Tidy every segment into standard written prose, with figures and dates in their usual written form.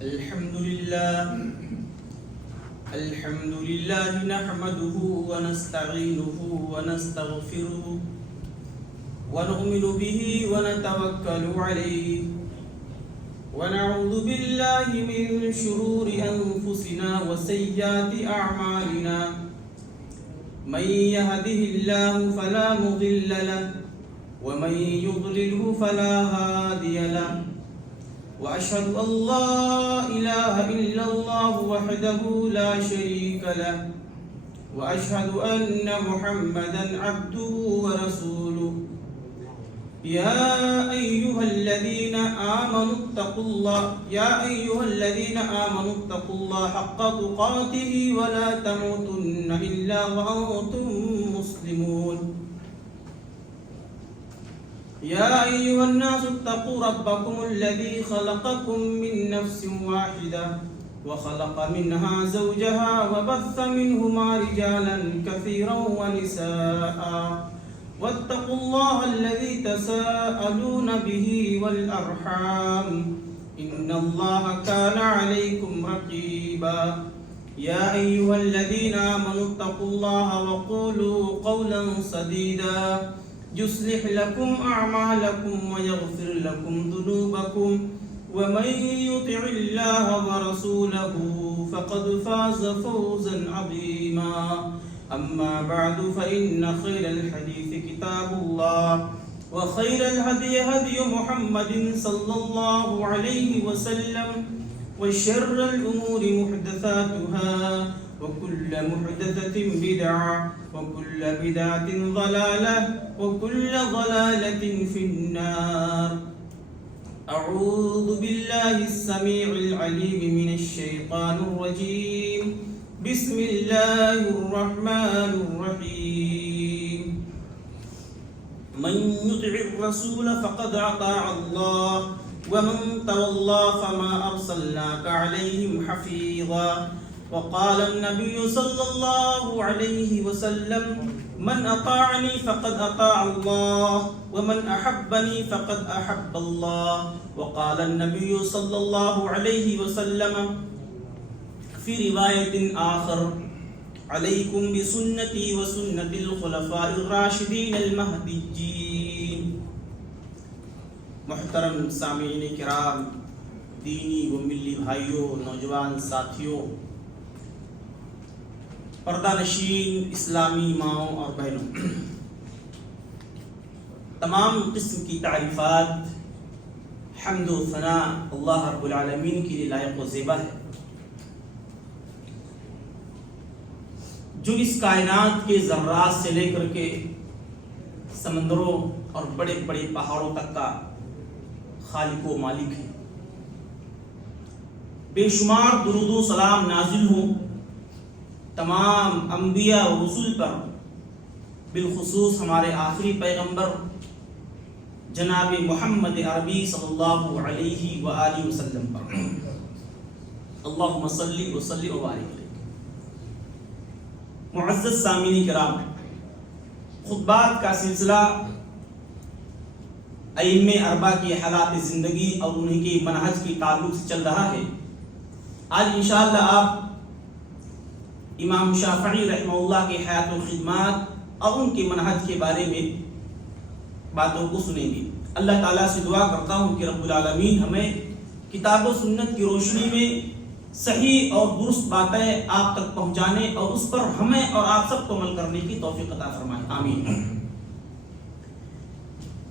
الحمد لله نحمده ونستعينه ونستغفره ونؤمن به ونتوكل عليه ونعوذ بالله من شرور أنفسنا وسيئات أعمالنا من يهده الله فلا مضل له ومن يضلله فلا هادي له وأشهد أن لا إله إلا الله وحده لا شريك له وأشهد أن محمدا عبده ورسوله يا أيها الذين آمنوا اتقوا الله حق تقاته ولا تموتن إلا وأنتم مسلمون يا أيها الناس اتقوا ربكم الذي خلقكم من نفس واحدة وخلق منها زوجها وبث منهما رجالا كثيرا ونساء واتقوا الله الذي تساءلون به والأرحام إن الله كان عليكم رقيبا يا أيها الذين آمنوا اتقوا الله وقولوا قولا سديدا يصلح لكم أعمالكم ويغفر لكم ذنوبكم ومن يطع الله ورسوله فقد فاز فوزا عظيما أما بعد فإن خير الحديث كتاب الله وخير الهدي هدي محمد صلى الله عليه وسلم وشر الأمور محدثاتها وكل محدثة بدعة وكل بدعة ضلالة وكل ضلالة في النار أعوذ بالله السميع العليم من الشيطان الرجيم بسم الله الرحمن الرحيم من يطع الرسول فقد أطاع الله ومن تولى فما أرسلناك عليهم حفيظا وقال النبي صلى الله عليه وسلم من أطاعني فقد أطاع الله ومن أحبني فقد أحب الله وقال النبي صلى الله عليه وسلم في رواية آخر عليكم بسنتي وسنة الخلفاء الراشدين المهديين. محترم سامعین کرام، دینی و ملی بھائیوں، نوجوان ساتھیوں، پردہ نشین اسلامی ماؤں اور بہنوں، تمام قسم کی تعریفات، حمد و ثناء اللہ رب العالمین کے لیے لائق و زیبا ہے، جو اس کائنات کے ذرات سے لے کر کے سمندروں اور بڑے بڑے پہاڑوں تک کا خالق و مالک ہے۔ بے شمار درود و سلام نازل ہوں تمام انبیاء و رسول پر، بالخصوص ہمارے آخری پیغمبر جناب محمد عربی صلی اللہ علیہ وآلہ وسلم پر، اللہم صلی وسلم وبارک علیہ۔ معزز سامعین کرام، خطبات کا سلسلہ ائمہ اربعہ کی حالات زندگی اور انہیں کے منہج کے تعلق سے چل رہا ہے۔ آج انشاءاللہ آپ امام شافعی رحمہ اللہ کے حیات و خدمات اور ان کے منہج کے بارے میں باتوں کو سنیں گے۔ اللہ تعالیٰ سے دعا کرتا ہوں کہ رب العالمین ہمیں کتاب و سنت کی روشنی میں صحیح اور درست باتیں آپ تک پہنچانے اور اس پر ہمیں اور آپ سب کو عمل کرنے کی توفیق عطا فرمائے، آمین۔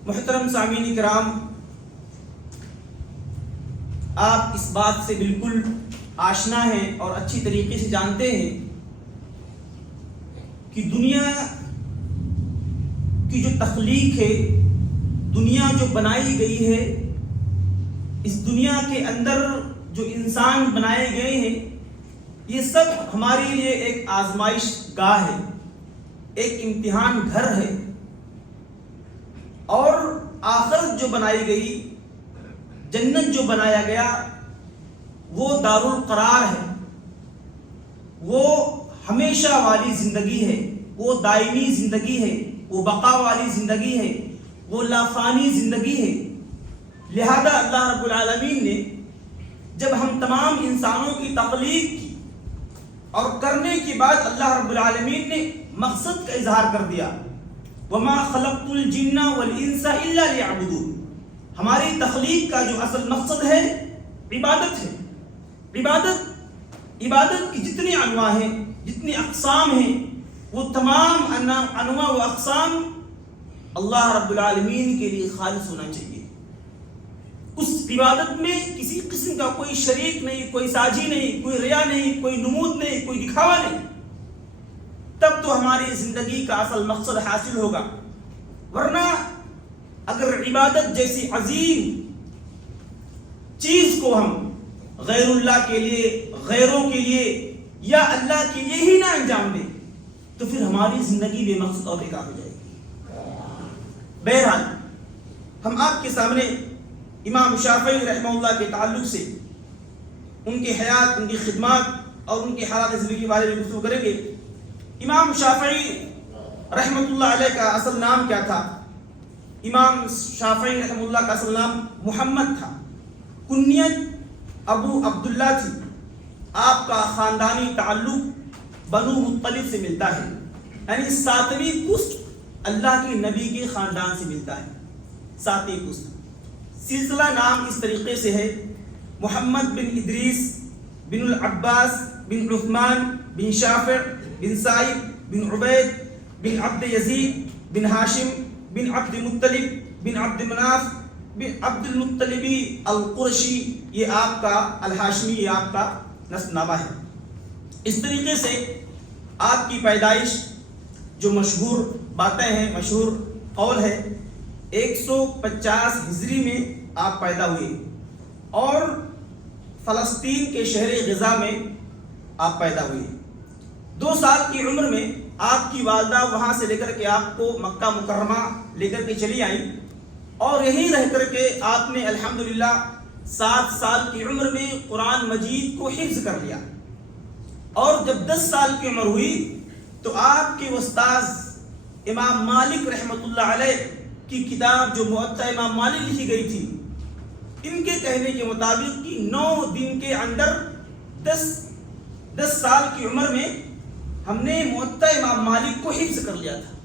محترم سامعین کرام، آپ اس بات سے بالکل آشنا ہیں اور اچھی طریقے سے جانتے ہیں کہ دنیا کی جو تخلیق ہے، دنیا جو بنائی گئی ہے، اس دنیا کے اندر جو انسان بنائے گئے ہیں، یہ سب ہمارے لیے ایک آزمائش گاہ ہے، ایک امتحان گھر ہے، اور آخرت جو بنائی گئی، جنت جو بنایا گیا، وہ دار القرار ہے، وہ ہمیشہ والی زندگی ہے، وہ دائمی زندگی ہے، وہ بقا والی زندگی ہے، وہ لافانی زندگی ہے۔ لہذا اللہ رب العالمین نے جب ہم تمام انسانوں کی تخلیق کی اور کرنے کے بعد اللہ رب العالمین نے مقصد کا اظہار کر دیا، وما خلقت الجن والانس الا ليعبدون، ہماری تخلیق کا جو اصل مقصد ہے عبادت ہے۔ عبادت کی جتنی انواع ہیں، جتنی اقسام ہیں، وہ تمام انواع و اقسام اللہ رب العالمین کے لیے خالص ہونا چاہیے۔ اس عبادت میں کسی قسم کا کوئی شریک نہیں، کوئی ساجی نہیں، کوئی ریا نہیں، کوئی نمود نہیں، کوئی دکھاوا نہیں، تب تو ہماری زندگی کا اصل مقصد حاصل ہوگا۔ ورنہ اگر عبادت جیسی عظیم چیز کو ہم غیر اللہ کے لیے، غیروں کے لیے یا اللہ کے لیے ہی نہ انجام دیں تو پھر ہماری زندگی بے مقصد اور بیکار ہو جائے گی۔ بہرحال ہم آپ کے سامنے امام شافعی رحمہ اللہ کے تعلق سے ان کی حیات، ان کی خدمات اور ان کے حالات زندگی کے بارے میں گفتگو کریں گے۔ امام شافعی رحمۃ اللہ علیہ کا اصل نام کیا تھا؟ امام شافعی رحمہ اللہ کا اصل نام محمد تھا، کنیت ابو عبداللہ تھی۔ آپ کا خاندانی تعلق بنو مطلب سے ملتا ہے، یعنی 7ویں پشت اللہ کے نبی کے خاندان سے ملتا ہے، 7ویں پشت۔ سلسلہ نام اس طریقے سے ہے: محمد بن ادریس بن العباس بن عثمان بن شافع بن سائب بن عبید بن عبد یزید بن ہاشم بن عبد مطلب بن عبد مناف بن عبد المطلبی القرشی، یہ آپ کا الہاشمی، یہ آپ کا نسب نامہ ہے۔ اس طریقے سے آپ کی پیدائش جو مشہور باتیں ہیں، مشہور قول ہے، 150 ہجری میں آپ پیدا ہوئے اور فلسطین کے شہر غزہ میں آپ پیدا ہوئے۔ 2 سال کی عمر میں آپ کی والدہ وہاں سے لے کر کے آپ کو مکہ مکرمہ لے کر کے چلی آئیں اور یہیں رہ کر کے آپ نے الحمدللہ 7 سال کی عمر میں قرآن مجید کو حفظ کر لیا، اور جب 10 سال کی عمر ہوئی تو آپ کے استاذ امام مالک رحمۃ اللہ علیہ کی کتاب جو موطا امام مالک لکھی گئی تھی، ان کے کہنے کے مطابق کہ 9 دن کے اندر 10 سال کی عمر میں ہم نے موطا امام مالک کو حفظ کر لیا تھا،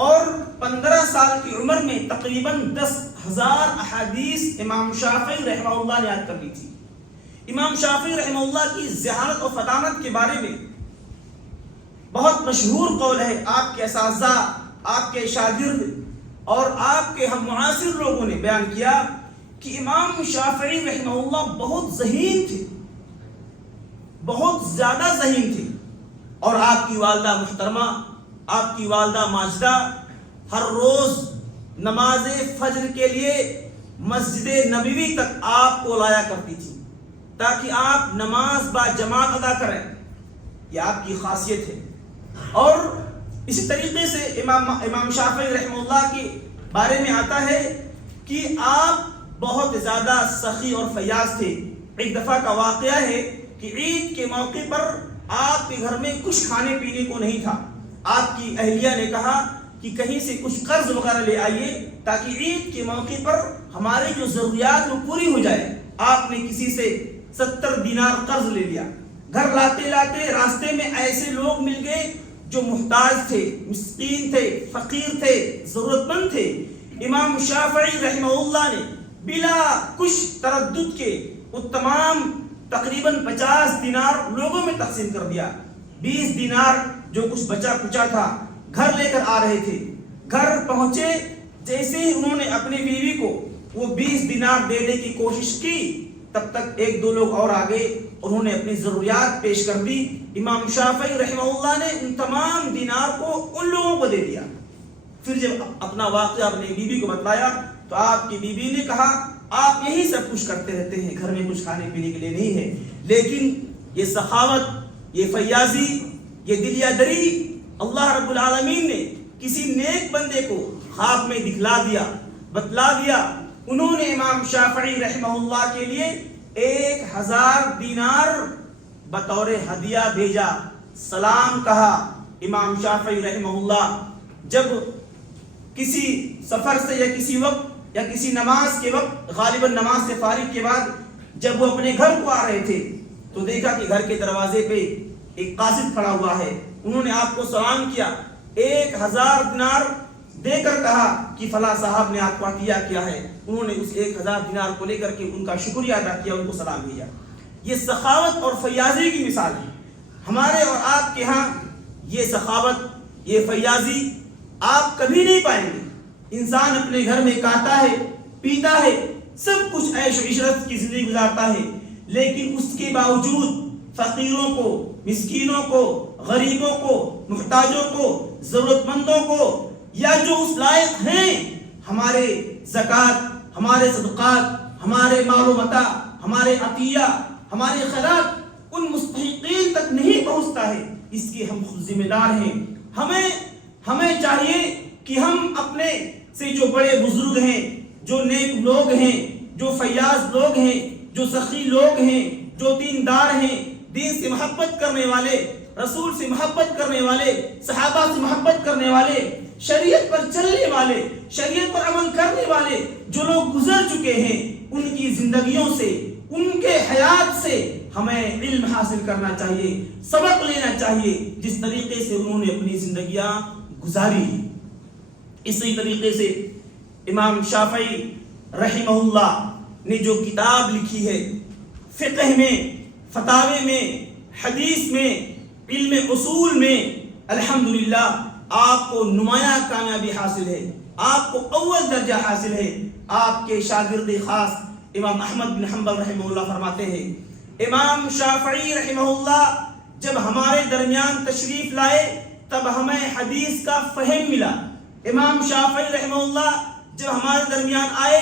اور 15 سال کی عمر میں تقریباً 10,000 احادیث امام شافعی رحمہ اللہ نے یاد کر لی تھی۔ امام شافعی رحمہ اللہ کی ذہانت اور فطانت کے بارے میں بہت مشہور قول ہے۔ آپ کے اساتذہ، آپ کے شاگرد اور آپ کے ہم معاصر لوگوں نے بیان کیا کہ امام شافعی رحمہ اللہ بہت ذہین تھے، بہت زیادہ ذہین تھے، اور آپ کی والدہ محترمہ، آپ کی والدہ ماجدہ ہر روز نماز فجر کے لیے مسجد نبوی تک آپ کو لایا کرتی تھی تاکہ آپ نماز با جماعت ادا کریں، یہ آپ کی خاصیت ہے۔ اور اسی طریقے سے امام شافعی رحمہ اللہ کے بارے میں آتا ہے کہ آپ بہت زیادہ سخی اور فیاض تھے۔ ایک دفعہ کا واقعہ ہے کہ عید کے موقع پر آپ کے گھر میں کچھ کھانے پینے کو نہیں تھا، آپ کی اہلیہ نے کہا کہ کہیں سے کچھ قرض وغیرہ لے آئیے تاکہ عید کے موقع پر ہماری جو ضروریات وہ پوری ہو جائے۔ آپ نے کسی سے 70 دینار قرض لے لیا۔ گھر لاتے لاتے راستے میں ایسے لوگ مل گئے جو محتاج تھے، مسکین تھے، فقیر تھے، ضرورت مند تھے۔ امام شافعی رحمہ اللہ نے بلا کچھ تردد کے وہ تمام تقریباً 50 دینار لوگوں میں تقسیم کر دیا۔ 20 دینار جو کچھ بچا کچا تھا گھر لے کر آ رہے تھے، گھر پہنچے جیسے ہی انہوں نے اپنی بیوی کو وہ 20 دینار دینے کی کوشش کی، تب تک 1-2 لوگ اور آ گئے، انہوں نے اپنی ضروریات پیش کر دی۔ امام شافعی رحمہ اللہ نے ان تمام دینار کو ان لوگوں کو دے دیا۔ پھر جب اپنا واقعہ اپنی بیوی کو بتلایا تو آپ کی بیوی نے کہا آپ یہی سب کچھ کرتے رہتے ہیں، گھر میں کچھ کھانے پینے کے لیے نہیں ہے، لیکن یہ سخاوت، یہ فیاضی، یہ دلیادری اللہ رب العالمین نے کسی نیک بندے کو خواب میں دکھلا دیا، بتلا دیا۔ انہوں نے امام شافعی رحمہ اللہ کے لیے 1000 دینار بطور ہدیہ بھیجا، سلام کہا۔ امام شافعی رحمہ اللہ جب کسی سفر سے یا کسی وقت یا کسی نماز کے وقت، غالباً نماز سے فارغ کے بعد جب وہ اپنے گھر کو آ رہے تھے تو دیکھا کہ گھر کے دروازے پہ ایک قاصد کھڑا ہوا ہے. انہوں نے آپ کو سلام کیا, 1000 دینار دے کر کہا کہ فلاں صاحب نے آپ کو عطیہ کیا ہے. انہوں نے اس 1000 دینار کو لے کر کے ان کا شکریہ ادا کیا, ان کو سلام بھیجا. یہ سخاوت اور فیاضی کی مثال ہے. ہمارے اور آپ کے ہاں یہ سخاوت, یہ فیاضی آپ کبھی نہیں پائیں گے. انسان اپنے گھر میں کھاتا ہے, پیتا ہے, سب کچھ عیش و عشرت کی زندگی گزارتا ہے, لیکن اس کے باوجود فقیروں کو, مسکینوں کو, غریبوں کو, محتاجوں کو, ضرورت مندوں کو, یا جو اس لائق ہیں ہمارے زکوٰۃ, ہمارے صدقات, ہمارے مال و متاع, ہمارے عطیہ, ہمارے خیرات, ان مستحقین تک نہیں پہنچتا ہے. اس کے ہم خود ذمہ دار ہیں. ہمیں چاہیے کہ ہم اپنے سے جو بڑے بزرگ ہیں, جو نیک لوگ ہیں, جو فیاض لوگ ہیں, جو سخی لوگ ہیں, جو دیندار ہیں, دین سے محبت کرنے والے, رسول سے محبت کرنے والے, صحابہ سے محبت کرنے والے, شریعت پر چلنے والے, شریعت پر عمل کرنے والے جو لوگ گزر چکے ہیں, ان کی زندگیوں سے, ان کے حیات سے ہمیں علم حاصل کرنا چاہیے, سبق لینا چاہیے, جس طریقے سے انہوں نے اپنی زندگیاں گزاری. اسی طریقے سے امام شافعی رحمہ اللہ نے جو کتاب لکھی ہے, فقہ میں, فتاوے میں, حدیث میں, علم اصول میں, الحمدللہ آپ کو نمایاں کامیابی حاصل ہے, آپ کو اول درجہ حاصل ہے. آپ کے شاگرد خاص امام احمد بن حنبل رحمہ اللہ فرماتے ہیں, امام شافعی رحمہ اللہ جب ہمارے درمیان تشریف لائے تب ہمیں حدیث کا فہم ملا. امام شافعی رحمہ اللہ جب ہمارے درمیان آئے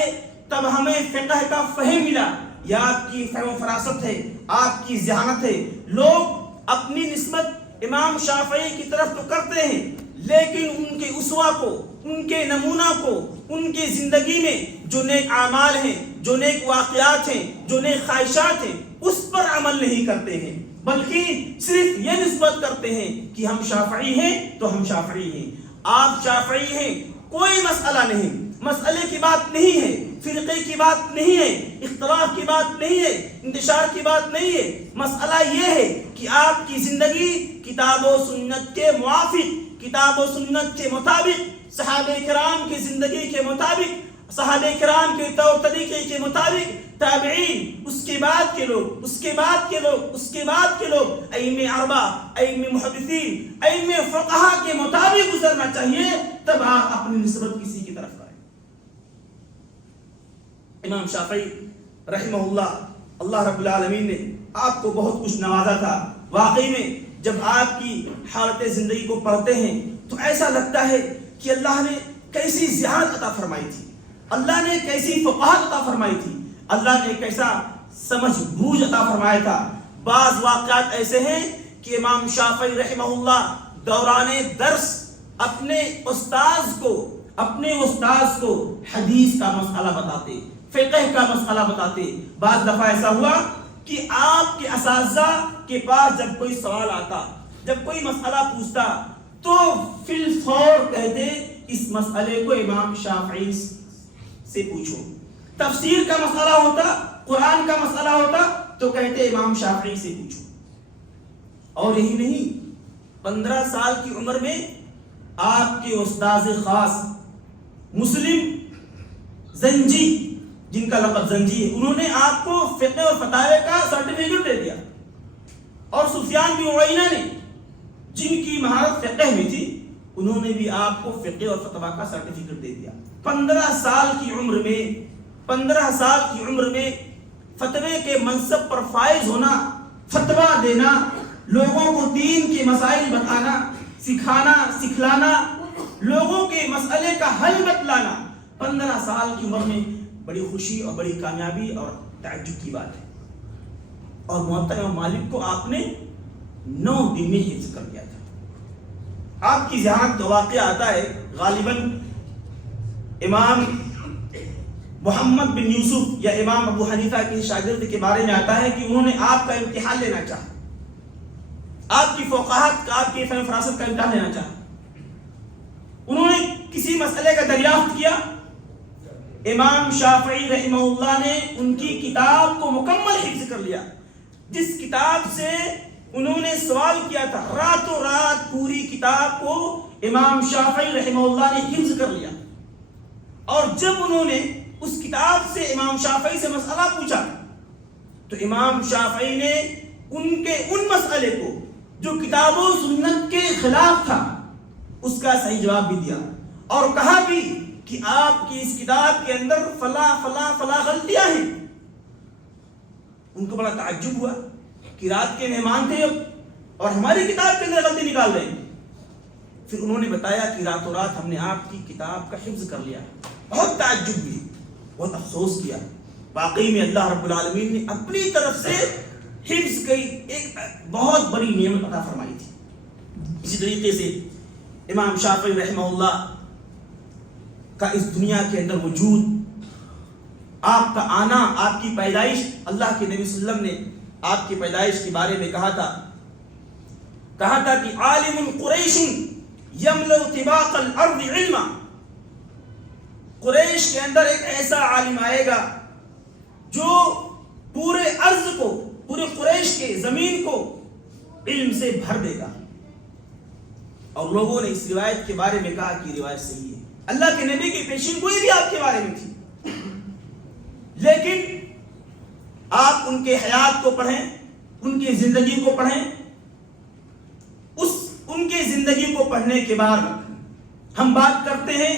تب ہمیں فقہ کا فہم ملا. یہ آپ کی فہم و فراست ہے, آپ کی ذہانت ہے. لوگ اپنی نسبت امام شافعی کی طرف تو کرتے ہیں, لیکن ان کے اسوہ کو, ان کے نمونہ کو, ان کی زندگی میں جو نیک اعمال ہیں, جو نیک واقعات ہیں, جو نیک خواہشات ہیں, اس پر عمل نہیں کرتے ہیں, بلکہ صرف یہ نسبت کرتے ہیں کہ ہم شافعی ہیں تو ہم شافعی ہیں. آپ شافعی ہیں, کوئی مسئلہ نہیں, مسئلے کی بات نہیں ہے, فرقے کی بات نہیں ہے, اختلاف کی بات نہیں ہے, انتشار کی بات نہیں ہے. مسئلہ یہ ہے کہ آپ کی زندگی کتاب و سنت کے موافق, کتاب و سنت کے مطابق, صحابہ کرام کی زندگی کے مطابق, صحابہ کرام کے طور طریقے کے مطابق, تابعین, اس کے بعد کے لوگ, اس کے بعد کے لوگ, اس کے بعد کے لوگ, ائمہ اربعہ, ائمہ محدثین, ائمہ فقہا کے مطابق گزرنا چاہیے. تب آپ اپنی نسبت کسی کی طرف کریں. امام شافعی رحمہ اللہ, اللہ رب العالمین نے آپ کو بہت کچھ نوازا تھا. واقعی میں جب آپ کی حالت زندگی کو پڑھتے ہیں تو ایسا لگتا ہے کہ اللہ نے کیسی ذہانت عطا فرمائی تھی, اللہ نے کیسی فقاہت عطا فرمائی تھی, اللہ نے کیسا سمجھ بوجھ عطا فرمایا تھا. بعض واقعات ایسے ہیں کہ امام شافعی رحمہ اللہ دوران درس اپنے استاذ کو حدیث کا مسئلہ بتاتے, فقہ کا مسئلہ بتاتے. بعض دفعہ ایسا ہوا کہ آپ کے اساتذہ کے پاس جب کوئی سوال آتا, جب کوئی مسئلہ پوچھتا تو فی الفور کہتے اس مسئلے کو امام شافعی سے پوچھو. تفسیر کا مسئلہ ہوتا, قرآن کا مسئلہ ہوتا تو کہتے امام شافعی سے پوچھو. اور یہی نہیں, 15 سال کی عمر میں آپ کے استاذ خاص مسلم زنجی, جن کا لقب زنجی ہے, انہوں نے آپ کو فقہ اور فتاوے کا سرٹیفکیٹ دے دیا. اور سفیان بن عیینہ نے, جن کی مہارت فقہ میں تھی, انہوں نے بھی آپ کو فقہ اور فتویٰ کا سرٹیفکیٹ دے دیا. 15 سال کی عمر میں فتوے کے منصب پر فائز ہونا, فتویٰ دینا, لوگوں کو دین کے مسائل بتانا, سکھانا, سکھلانا, لوگوں کے مسئلے کا حل بتلانا, 15 سال کی عمر میں بڑی خوشی اور بڑی کامیابی اور تعجب کی بات ہے. اور موطا امام مالک کو آپ نے 9 دن میں حفظ کر دیا تھا. آپ کی ذہانت کا واقعہ آتا ہے غالباً امام محمد بن یوسف یا امام ابو حنیفہ کے شاگرد کے بارے میں آتا ہے کہ انہوں نے آپ کا امتحان لینا چاہا, آپ کی فقاہت کا, آپ کی فہم فراست کا امتحان لینا چاہا. انہوں نے کسی مسئلے کا دریافت کیا, امام شافعی رحمہ اللہ نے ان کی کتاب کو مکمل حفظ کر لیا. جس کتاب سے انہوں نے سوال کیا تھا، راتوں رات پوری کتاب کو امام شافعی رحمہ اللہ نے حفظ کر لیا. اور جب انہوں نے اس کتاب سے امام شافعی سے مسئلہ پوچھا تو امام شافعی نے ان مسئلے کو جو کتاب و سنت کے خلاف تھا اس کا صحیح جواب بھی دیا، اور کہا بھی کہ آپ کی اس کتاب کے اندر فلاں فلاں فلاں غلطیاں ہیں. ان کو بڑا تعجب ہوا کہ رات کے مہمان تھے اور ہماری کتاب کے اندر غلطی نکال رہے ہیں. پھر انہوں نے بتایا کہ راتوں رات ہم نے آپ کی کتاب کا حفظ کر لیا. بہت تعجب ہوئی، بہت افسوس کیا. واقعی میں اللہ رب العالمین نے اپنی طرف سے حفظ کی ایک بہت بڑی نعمت عطا فرمائی تھی. اسی طریقے سے امام شافعی رحمہ اللہ کا اس دنیا کے اندر وجود، آپ کا آنا، آپ کی پیدائش، اللہ کے نبی صلی اللہ علیہ وسلم نے آپ کی پیدائش کے بارے میں کہا تھا کہ عالم قریش یملأ طباق الارض علما. قریش کے اندر ایک ایسا عالم آئے گا جو پورے ارض کو، پورے قریش کے زمین کو علم سے بھر دے گا. اور لوگوں نے اس روایت کے بارے میں کہا کہ روایت صحیح ہے. اللہ کے نبی کی پیشین گوئی بھی آپ کے بارے میں تھی، لیکن آپ ان کے حیات کو پڑھیں، ان کی زندگی کو پڑھیں. ان کی زندگی کو پڑھنے کے بعد ہم بات کرتے ہیں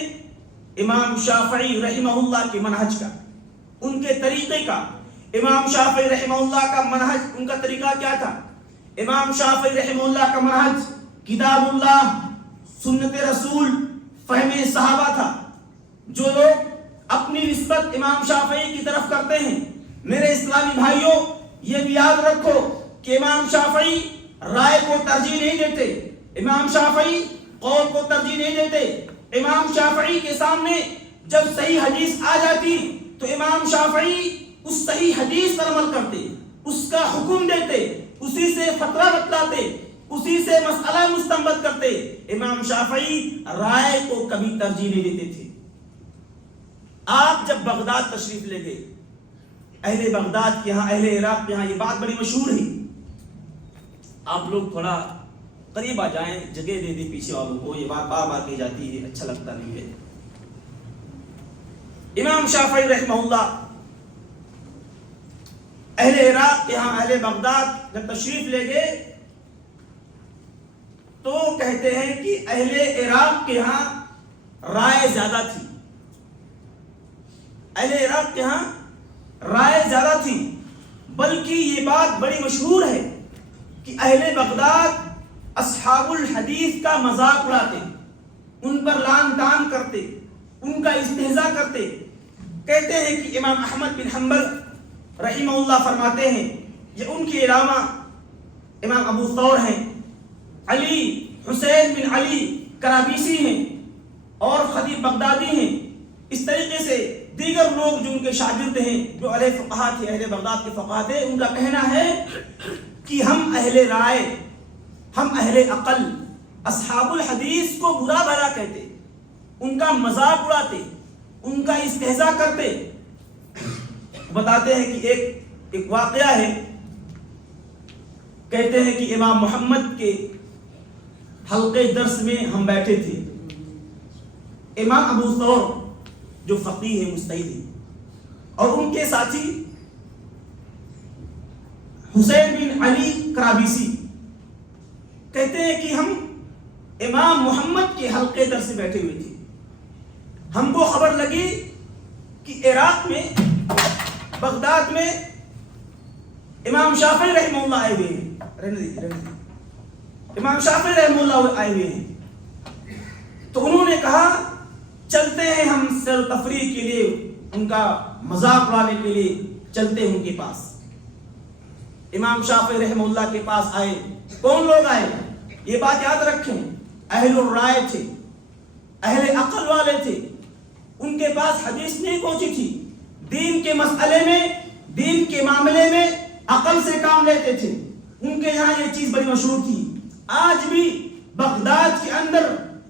امام شافعی رحمہ اللہ کے منہج کا، ان کے طریقے کا. امام شافعی رحمہ اللہ کا منہج، ان کا طریقہ کیا تھا؟ امام شافعی رحمہ اللہ کا منہج کتاب اللہ، سنت رسول، فہم صحابہ تھا. جو لوگ اپنی نسبت امام شافعی کی طرف کرتے ہیں، میرے اسلامی بھائیوں یہ بھی یاد رکھو کہ امام شافعی رائے کو ترجیح نہیں دیتے، امام شافعی قول کو ترجیح نہیں دیتے. امام شافعی کے سامنے جب صحیح حدیث آ جاتی تو امام شافعی اس صحیح حدیث پر عمل کرتے، اس کا حکم دیتے، اسی سے فتویٰ بتلاتے، اسی سے مسئلہ مستنبط کرتے. امام شافعی رائے کو کبھی ترجیح نہیں دیتے تھے. آپ جب بغداد تشریف لے گئے، اہل بغداد کے یہاں، اہل عراق کے یہاں یہ بات بڑی مشہور ہے. آپ لوگ تھوڑا قریب آ جائیں، جگہ دے دیں پیچھے والوں کو، یہ بات بار بار کہی جاتی ہے، اچھا لگتا نہیں ہے. امام شافعی رحمہ اللہ اہل عراق کے یہاں، اہل بغداد جب تشریف لے گئے تو کہتے ہیں کہ اہل عراق کے یہاں رائے زیادہ تھی. اہل عراق کے ہاں رائے زیادہ تھی، بلکہ یہ بات بڑی مشہور ہے کہ اہل بغداد اصحاب الحدیث کا مذاق اڑاتے، ان پر لعن طعن کرتے، ان کا استہزاء کرتے. کہتے ہیں کہ امام احمد بن حنبل رحمہ اللہ فرماتے ہیں، یہ ان کے علاوہ امام ابو ثور ہیں، علی حسین بن علی کرابیسی ہیں اور خطیب بغدادی ہیں. اس طریقے سے دیگر لوگ جو ان کے شاگرد ہیں، جو اہل فقہ تھے، اہل بغداد کے فقہ تھے، ان کا کہنا ہے کہ ہم اہل رائے، ہم اہل عقل اصحاب الحدیث کو برا بھلا کہتے، ان کا مذاق اڑاتے، ان کا استہزاء کرتے. بتاتے ہیں کہ ایک واقعہ ہے. کہتے ہیں کہ امام محمد کے حلقے درس میں ہم بیٹھے تھے. امام ابو ثور جو فقیہ ہے، مجتہد ہے، اور ان کے ساتھی حسین بن علی کرابیسی کہتے ہیں کہ ہم امام محمد کے حلقے در سے بیٹھے ہوئے تھے. ہم کو خبر لگی کہ عراق میں، بغداد میں امام شافعی رحمہ اللہ آئے ہوئے ہیں، امام شافعی رحمہ اللہ آئے ہوئے ہیں. تو انہوں نے کہا چلتے ہیں ہم سیر و تفریح کے لیے، ان کا مذاق اڑانے کے لیے چلتے ہیں ان کے پاس. امام شافعی رحمہ اللہ کے پاس آئے. کون لوگ آئے؟ یہ بات یاد رکھیں، اہل الرائے تھے، اہل عقل والے تھے. ان کے پاس حدیث نہیں پہنچی تھی، دین کے مسئلے میں، دین کے معاملے میں عقل سے کام لیتے تھے. ان کے یہاں یہ چیز بڑی مشہور تھی. آج بھی بغداد کے اندر،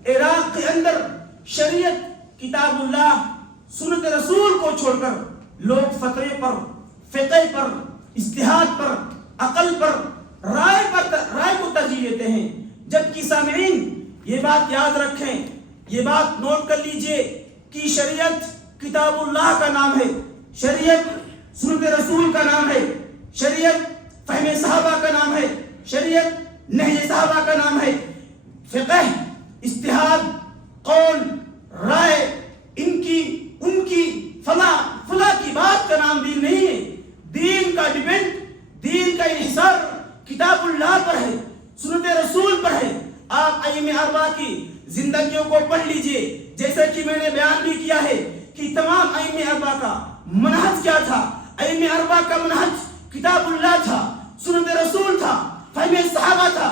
عراق کے اندر شریعت، کتاب اللہ، سنت رسول کو چھوڑ کر لوگ فتوے پر، فقہ پر، اجتہاد پر، عقل پر، رائے کو ترجیح دیتے ہیں، جبکہ سامعین یہ بات یاد رکھیں، یہ بات نوٹ کر لیجئے کہ شریعت کتاب اللہ کا نام ہے، شریعت سنت رسول کا نام ہے، شریعت فہم صحابہ کا نام ہے، شریعت نہج صحابہ کا نام ہے۔ فقہ، اجتہاد، قول، رائے، ان کی فلاں کی بات کا نام دین نہیں ہے۔ دین کا ڈیپینڈ، دین کا انحصار کتاب اللہ پر ہے، سنت رسول پر ہے۔ آپ ائمہ اربعہ کی زندگیوں کو پڑھ لیجئے، جیسا کہ میں نے بیان بھی کیا ہے کہ تمام ائمہ اربعہ کا منہج کیا تھا۔ ائمہ اربعہ کا منہج کتاب اللہ تھا، سنت رسول تھا، فہم صحابہ تھا۔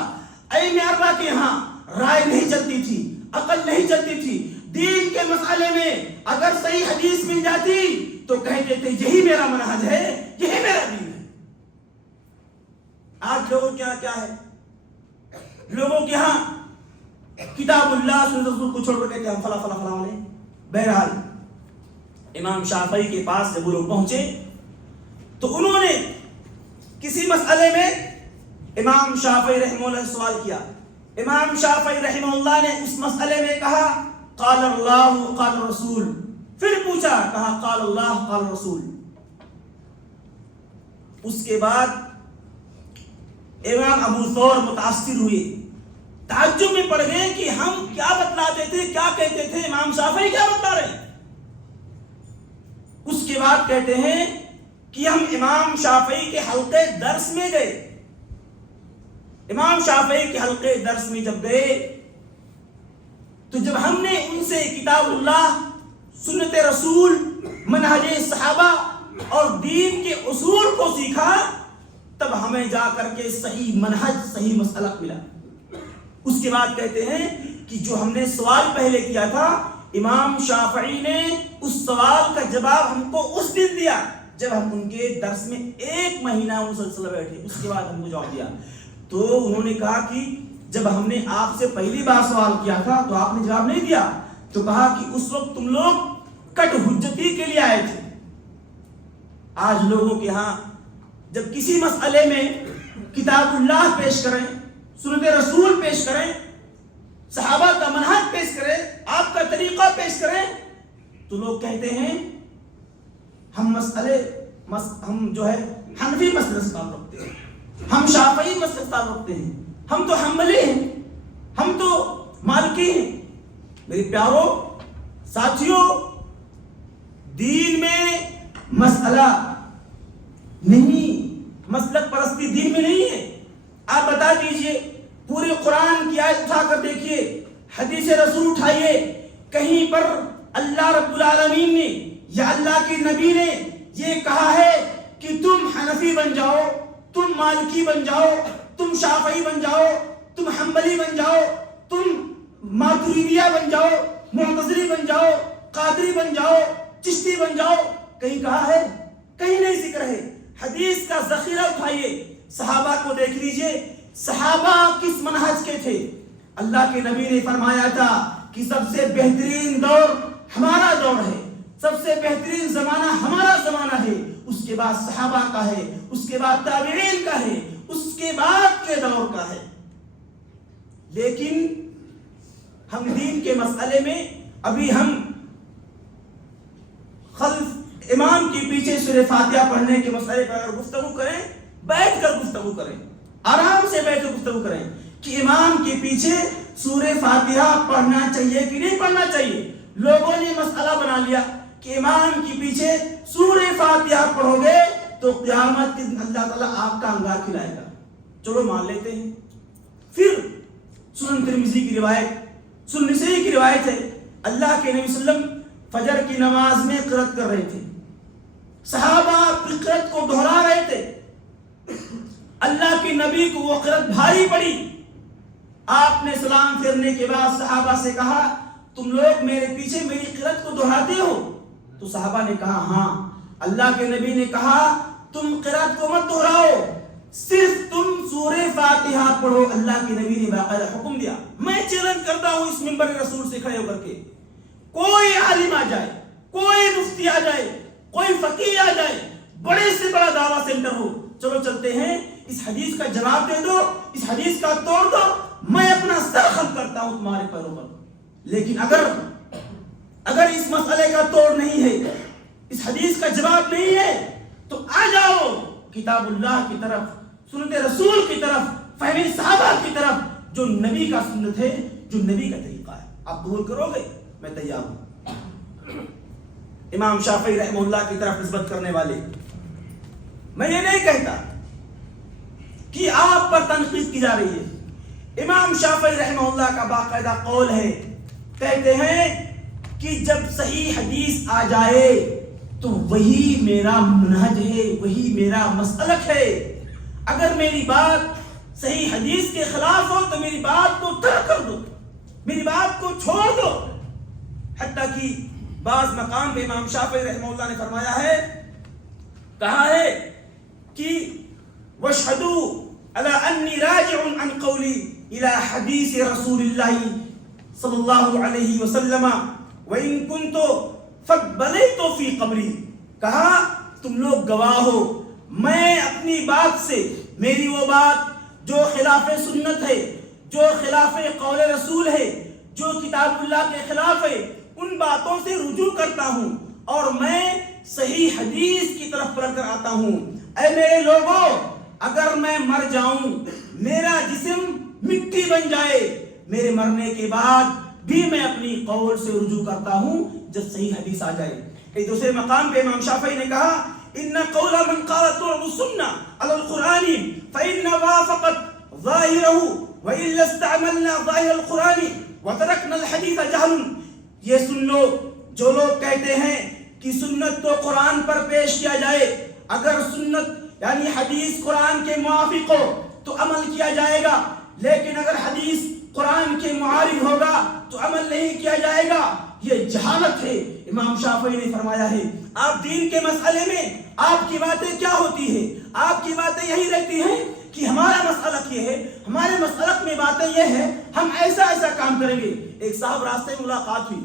ائمہ اربعہ کے یہاں رائے نہیں چلتی تھی، عقل نہیں چلتی تھی۔ دین کے مسئلے میں اگر صحیح حدیث مل جاتی تو کہتے تھے یہی میرا منہج ہے، یہی میرا دین ہے۔ آج لوگوں کے یہاں کیا ہے؟ لوگوں کے یہاں کتاب اللہ سنت رسول کو چھوڑ کر کہتے ہیں ہم فلاں فلاں فلاں والے۔ بہرحال امام شافعی کے پاس جب وہ لوگ پہنچے تو انہوں نے کسی مسئلے میں امام شافعی رحمہ اللہ نے سوال کیا۔ امام شافعی رحمہ اللہ نے اس مسئلے میں کہا قال اللہ قال رسول، پھر پوچھا، کہا قال اللہ قال رسول۔ اس کے بعد امام ابو ثور متاثر ہوئے، تعجب میں پڑ گئے کہ ہم کیا بتلاتے تھے، کیا کہتے تھے، امام شافعی کیا بتلا رہے ہیں۔ اس کے بعد کہتے ہیں کہ ہم امام شافعی کے حلقے درس میں گئے۔ امام شافعی کے حلقے درس میں جب گئے تو جب ہم نے ان سے کتاب اللہ، سنت رسول، منہج صحابہ اور دین کے اصول کو سیکھا، تب ہمیں جا کر کے صحیح منہج، صحیح مسلک ملا۔ اس کے بعد کہتے ہیں کہ جو ہم نے سوال پہلے کیا تھا، امام شافعی نے اس سوال کا جواب ہم کو اس دن دیا جب ہم ان کے درس میں 1 مہینہ مسلسل بیٹھے، اس کے بعد ہم کو جواب دیا۔ تو انہوں نے کہا کہ جب ہم نے آپ سے پہلی بار سوال کیا تھا تو آپ نے جواب نہیں دیا، تو کہا کہ اس وقت تم لوگ کٹ حجتی کے لیے آئے تھے۔ آج لوگوں کے ہاں جب کسی مسئلے میں کتاب اللہ پیش کریں، سنت رسول پیش کریں، صحابہ کا منہج پیش کریں، آپ کا طریقہ پیش کریں، تو لوگ کہتے ہیں ہم جو ہے حنفی مسئلے سے تعلق رکھتے ہیں، ہم شافعی مسئلے سے تعلق رکھتے ہیں، ہم تو حنبلی ہیں، ہم تو مالکی ہیں۔ میرے پیارو ساتھیوں، دین میں مسئلہ نہیں، مسلک پرستی دین میں نہیں ہے۔ آپ بتا دیجئے، پورے قرآن کی آیت اٹھا کر دیکھیے، حدیث رسول اٹھائیے، کہیں پر اللہ رب العالمین نے یا اللہ کے نبی نے یہ کہا ہے کہ تم حنفی بن جاؤ، تم مالکی بن جاؤ، تم شافعی بن جاؤ، تم حنبلی بن جاؤ، تم ماتریدیہ بن جاؤ، معتزلی بن جاؤ، قادری بن جاؤ، چشتی بن جاؤ، کہیں کہا ہے؟ کہیں نہیں ذکر ہے۔ حدیث کا ذخیرہ اٹھائیے، صحابہ کو دیکھ لیجئے، صحابہ کس منہج کے تھے۔ اللہ کے نبی نے فرمایا تھا کہ سب سے بہترین دور ہمارا دور ہے، سب سے بہترین زمانہ ہمارا زمانہ ہے، اس کے بعد صحابہ کا ہے، اس کے بعد تابعین کا ہے، اس کے بعد کے دور کا ہے۔ لیکن ہم دین کے مسئلے میں ابھی ہم خلف امام کے پیچھے سورہ فاتحہ پڑھنے کے مسئلے پر اگر گفتگو کریں، بیٹھ کر گفتگو کریں، آرام سے بیٹھ کر گفتگو کریں کہ امام کے پیچھے سورہ فاتحہ پڑھنا چاہیے کہ نہیں پڑھنا چاہیے۔ لوگوں نے مسئلہ بنا لیا کہ امام کے پیچھے سورہ فاتحہ پڑھو گے تو قیامت کے دن اللہ تعالیٰ آپ کا انگار کھلائے گا۔ چلو مان لیتے ہیں۔ پھر سنن ترمذی کی روایت، سنن نسائی کی روایت ہے، اللہ کے نبی صلی اللہ علیہ وسلم فجر کی نماز میں قرأت کر رہے تھے، صحابہ قرأت کو دہرا رہے تھے، اللہ کے نبی کو وہ قرأت بھاری پڑی۔ آپ نے سلام پھیرنے کے بعد صحابہ سے کہا تم لوگ میرے پیچھے میری قرأت کو دہراتے ہو؟ تو صحابہ نے کہا ہاں۔ اللہ کے نبی نے کہا تم قرأت کو مت دہراؤ، صرف تم سورہ فاتحہ پڑھو۔ اللہ کے نبی نے باقاعدہ حکم دیا۔ میں چیلنج کرتا ہوں اس منبر رسول سے کھڑے ہو کر کے، کوئی عالم آ جائے، کوئی مفتی آ جائے, کوئی فقیہ آ جائے, بڑے سے بڑا دعویٰ سینٹر ہو, چلو چلتے ہیں, اس حدیث کا جواب دے دو, اس حدیث کا توڑ دو, میں اپنا سر خم کرتا ہوں تمہارے پیروں پر. لیکن اگر اس مسئلے کا توڑ نہیں ہے, اس حدیث کا جواب نہیں ہے, تو آ جاؤ کتاب اللہ کی طرف, سنت رسول کی طرف, فہم صحابہ کی طرف, جو نبی کا سنت ہے, جو نبی کا طریقہ ہے. آپ قبول کرو گے؟ میں تیار ہوں. امام شافعی رحمہ اللہ کی طرف نسبت کرنے والے, میں یہ نہیں کہتا کہ آپ پر تنقید کی جا رہی ہے. امام شافعی رحمہ اللہ کا باقاعدہ قول ہے, کہتے ہیں کہ جب صحیح حدیث آ جائے تو وہی میرا منہج ہے, وہی میرا مسلک ہے. اگر میری بات صحیح حدیث کے خلاف ہو تو میری بات کو ترک کر دو, میری بات کو چھوڑ دو. حتیٰ کہ بعض مقام پہ امام شافعی رحمہ اللہ نے فرمایا ہے, کہا ہے کہ وَاشْهَدُوا عَلَىٰ أَنِّي رَاجِعٌ عَنْ قَوْلِي إِلَىٰ حَدِيثِ رَسُولِ اللَّهِ صلی اللہ علیہ وسلم وَإِن كُنْتُ فَقْبَلَيْتُ فِي قَبْرِي. کہا تم لوگ گواہ ہو, میں اپنی بات سے, میری وہ بات جو خلاف سنت ہے, جو خلاف قول رسول ہے, جو کتاب اللہ کے خلاف ہے, ان باتوں سے رجوع کرتا ہوں اور میں صحیح حدیث کی طرف پلٹ کر آتا ہوں. اے میرے لوگوں, اگر میں مر جاؤں, میرا جسم مٹی بن جائے, میرے مرنے کے بعد بھی میں اپنی قول سے رجوع کرتا ہوں جب صحیح حدیث آ جائے. ایک دوسرے مقام پہ امام شافعی نے کہا ان قول من قال تعرض السنة على القرآن فإن وافقت ظاهره وإلا استعملنا ظاهر القرآن وتركنا الحديث جهل. یہ سن لو, جو لوگ کہتے ہیں کہ سنت تو قرآن پر پیش کیا جائے, اگر سنت یعنی حدیث قرآن کے موافق ہو تو عمل کیا جائے گا, لیکن اگر حدیث قرآن کے معارض ہوگا تو عمل نہیں کیا جائے گا, یہ جہالت ہے. امام شافعی نے فرمایا ہے آپ دین کے مسئلے میں آپ کی باتیں کیا ہوتی ہے, آپ کی باتیں یہی رہتی ہیں کہ ہمارا مسئلک یہ ہے, ہمارے مسئلک میں باتیں یہ ہے, ہم ایسا ایسا کام کریں گے. ایک صاحب راستے میں ملاقات ہوئی,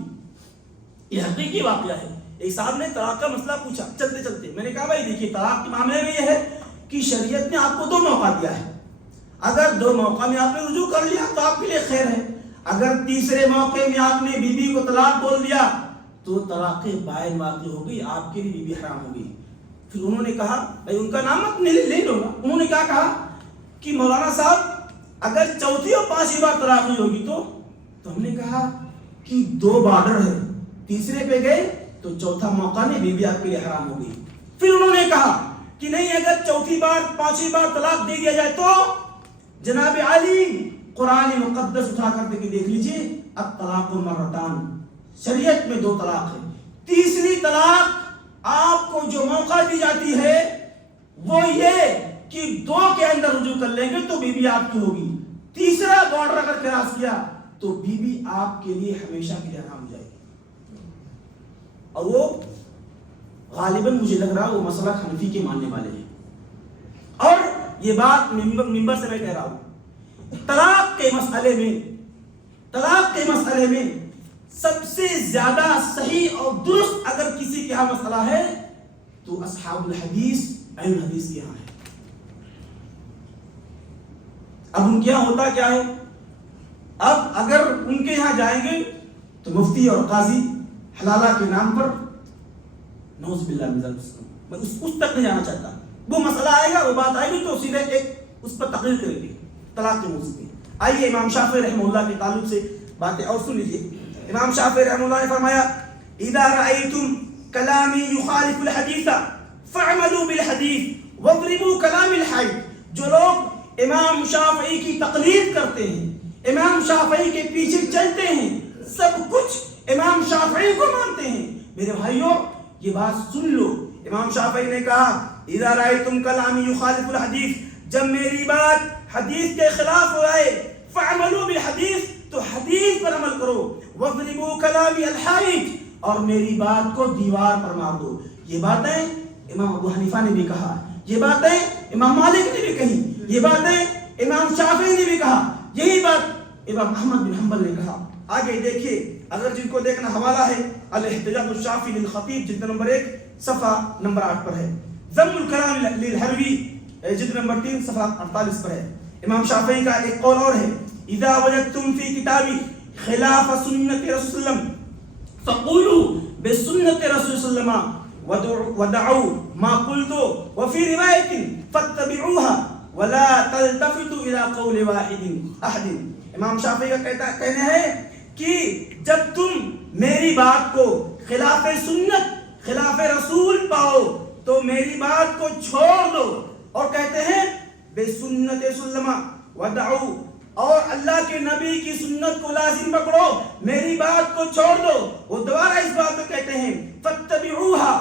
یہ حقیقی واقعہ ہے. ایک صاحب نے طلاق کا مسئلہ پوچھا چلتے چلتے. میں نے کہا بھائی دیکھیے, طلاق کے معاملے میں یہ ہے کہ شریعت نے آپ کو 2 موقع دیا ہے. اگر 2 موقع میں آپ نے رجوع کر لیا تو آپ کے لیے خیر ہے. اگر تیسرے موقع میں آپ نے بیوی کو طلاق بول دیا تو طلاق بائن واقع ہو گئی, آپ کے لیے بیوی حرام ہو گئی. پھر انہوں نے کہا, بھائی ان کا نام مت لے لو نا, انہوں نے کیا کہا کہ مولانا صاحب اگر چوتھی اور 5ویں بار طلاق نہیں ہوگی تو ہم نے کہا کہ 2 بارڈر ہے, تیسرے پہ گئے تو چوتھا موقع نہیں, بیوی آپ کے لیے حرام ہو گئی. پھر انہوں نے کہا کہ نہیں, اگر چوتھی بار 5ویں بار طلاق دے دیا جائے تو جناب علی قرآن مقدس اٹھا کر کے دیکھ لیجئے, الطلاق مرتان, شریعت میں 2 طلاق ہے. تیسری طلاق آپ کو جو موقع دی جاتی ہے وہ یہ کہ 2 کے اندر رجوع کر لیں گے تو بیوی آپ کی ہوگی. تیسرا بارڈر اگر کراس کیا تو بیوی آپ کے لیے ہمیشہ کے لیے حرام ہو جائے گی. اور وہ غالباً مجھے لگ رہا وہ مسئلہ حنفی کے ماننے والے ہیں. اور یہ بات منبر سے میں کہہ رہا ہوں, طلاق کے مسئلے میں سب سے زیادہ صحیح اور درست اگر کسی کے ہاں مسئلہ ہے تو اصحاب الحدیث اہل الحدیث کے ہاں ہے. اب ان کے یہاں ہوتا کیا ہے, اب اگر ان کے یہاں جائیں گے تو مفتی اور قاضی حلالہ کے نام پر, نعوذ باللہ من ذلک, میں اس تک نہیں جانا چاہتا. وہ مسئلہ آئے گا, وہ بات آئے گی تو سیدھے ایک اس پر تقریر کریں گے طلاق کے موضوع پہ. آئیے امام شافعی رحمہ اللہ کے تعلق سے باتیں اور سن لیجیے. امام شافعی رحمہ اللہ نے فرمایا اذا رأيتم کلامی یخالف الحدیث فاعملوا بالحدیث واضربوا کلام الحی. جو لوگ امام شافعی کی تقلید کرتے ہیں, امام شافعی کے پیچھے چلتے ہیں, سب کچھ امام شافعی کو مانتے ہیں, میرے بھائیوں یہ بات سن لو. امام شافعی نے کہا اذا رأيتم کلامی یخالف الحدیث, جب میری بات حدیث کے خلاف ہو جائے, فعملوا بالحدیث, تو حدیث پر عمل کرو, واضربوا کلامی الحائط, اور میری بات کو دیوار پر مار دو. یہ باتیں امام ابو حنیفہ نے بھی کہا, یہ باتیں امام مالک نے بھی کہی, یہ باتیں امام شافعی نے بھی کہا, یہی بات امام احمد بن حنبل نے کہا. آگے دیکھیے، اگر جن کو دیکھنا حوالہ ہے الاحتجاج الشافی للخطیب جلد نمبر 1 صفحہ نمبر 8 پر ہے. ذم الکلام للحروی جلد نمبر 3 صفحہ 48 پر ہے. امام شافعی کا ایک قول اور ہے، اذا وجدتم فی کتابی خلاف سنت رسول اللہ فقولوا بسنت رسول صلی اللہ علیہ وسلم ودعوا ما قلت وفي رواية فاتبعوها ولا تلتفتوا الى قول واحد احد. امام شافعی کا کہنا ہے کہ جب تم میری بات کو خلاف سنت خلاف رسول پاؤ تو میری بات کو چھوڑ دو، اور کہتے ہیں بے سنت سلمہ ودعو، اور اللہ کے نبی کی سنت کو لازم پکڑو، میری بات کو چھوڑ دو. وہ دوبارہ اس بات کو کہتے ہیں فاتبعوها،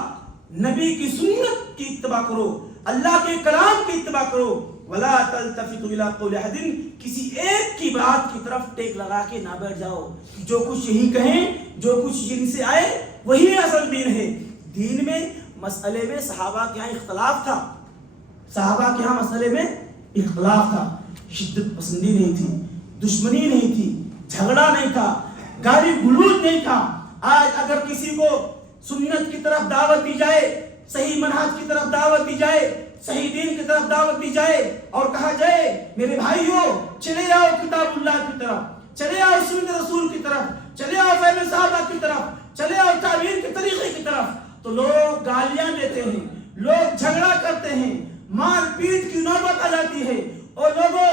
نبی کی سنت کی اتباع کرو، اللہ کے کلام کی اتباع کرو. ولا تلتفتوا الى قول احد، کسی ایک کی بات کی طرف ٹیک لگا کے نہ بیٹھ جاؤ. جو کچھ یہی کہیں، جو کچھ جن سے آئے وہی اصل دین ہے. دین میں مسئلے میں صحابہ کے ہاں اختلاف تھا، صحابہ کے ہاں مسئلے میں اختلاف تھا، شدت پسندی نہیں تھی، دشمنی نہیں تھی، جھگڑا نہیں تھا، گالی گلوچ نہیں تھا. آج اگر کسی کو سنت کی طرف دعوت دی جائے، صحیح منہج کی طرف دعوت دی جائے، صحیح دین کی طرف دعوت دی جائے اور کہا جائے میرے بھائیو چلے آؤ کتاب اللہ کی طرف، چلے آؤ سنت رسول کی طرف، چلے آؤ فہم صحابہ کی طرف، چلے آؤ تابعین کے طریقے کی طرف، تو لوگ گالیاں دیتے ہیں، لوگ جھگڑا کرتے ہیں، مار پیٹ کی نوبت آ جاتی ہے. اور لوگوں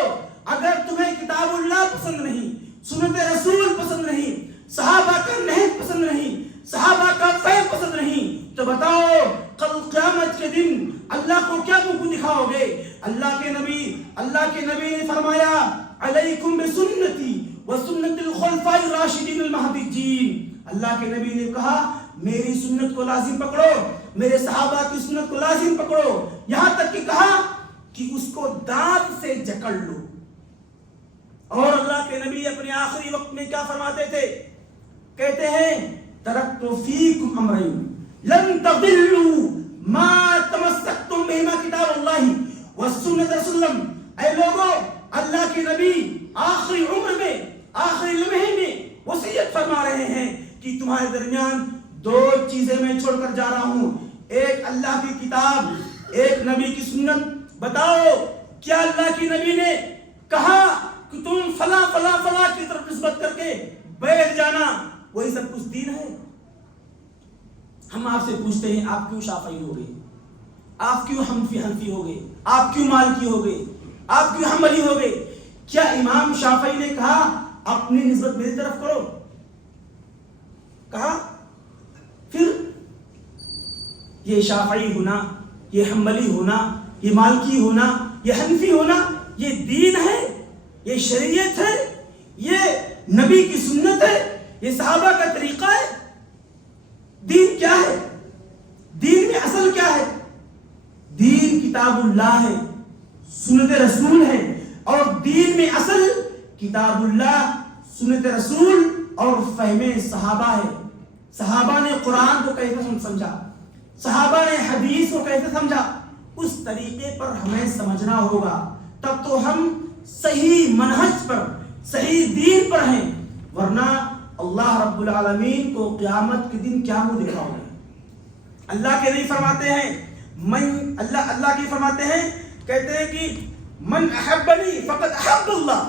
اگر تمہیں کتاب اللہ پسند نہیں، سنت رسول پسند نہیں، صحابہ کا نہج پسند نہیں، صحابہ کا فہم پسند نہیں، تو بتاؤ کل قیامت کے دن اللہ کو کیا منہ دکھاؤ گے؟ اللہ کے نبی نے فرمایا علیکم بسنتی وسنت الخلفاء الراشدین المہدیین. اللہ کے نبی نے کہا میری سنت کو لازم پکڑو، میرے صحابہ کی سنت کو لازم پکڑو، یہاں تک کہ کہا کہ اس کو دانت سے جکڑ لو. اور اللہ کے نبی اپنے آخری وقت میں کیا فرماتے تھے؟ کہتے ہیں ترکت فیکم امرین لن تضلوا ما تمسکتم بہما کتاب اللہ وسنت رسول اللہ. اے لوگوں، اللہ کے نبی آخری عمر میں، آخری لمحے میں وصیت فرما رہے ہیں کہ تمہارے درمیان 2 چیزیں میں چھوڑ کر جا رہا ہوں، ایک اللہ کی کتاب، ایک نبی کی سنت. بتاؤ کیا اللہ کی نبی نے کہا کہ تم فلاں فلاں فلاں کی طرف نسبت کر کے بیٹھ جانا وہی سب کچھ دین ہے؟ ہم آپ سے پوچھتے ہیں آپ کیوں شافعی ہو گئے، آپ کیوں حنفی ہو گئے، آپ کیوں مالکی ہو گئے، آپ کیوں حنبلی ہو گئے؟ کیا امام شافعی نے کہا اپنی نسبت میری طرف کرو؟ کہا؟ پھر یہ شافعی ہونا، یہ حنبلی ہونا، یہ مالکی ہونا، یہ حنفی ہونا، یہ دین ہے، یہ شریعت ہے، یہ نبی کی سنت ہے، یہ صحابہ کا طریقہ ہے؟ دین کیا ہے؟ دین میں اصل کیا ہے؟ دین کتاب اللہ ہے، سنت رسول ہے، اور دین میں اصل کتاب اللہ، سنت رسول اور فہم صحابہ ہے. صحابہ نے قرآن کو کیسے سمجھا، صحابہ نے حدیث کو کیسے سمجھا، اس طریقے پر ہمیں سمجھنا ہوگا، تب تو ہم صحیح منہج پر، صحیح دین پر ہیں. ورنہ اللہ رب العالمین کو قیامت کے دن کیا منہ دکھاؤ گے؟ اللہ کے نہیں فرماتے ہیں، اللہ کی فرماتے ہیں، کہتے ہیں کہ من احبنی فقد احب اللہ،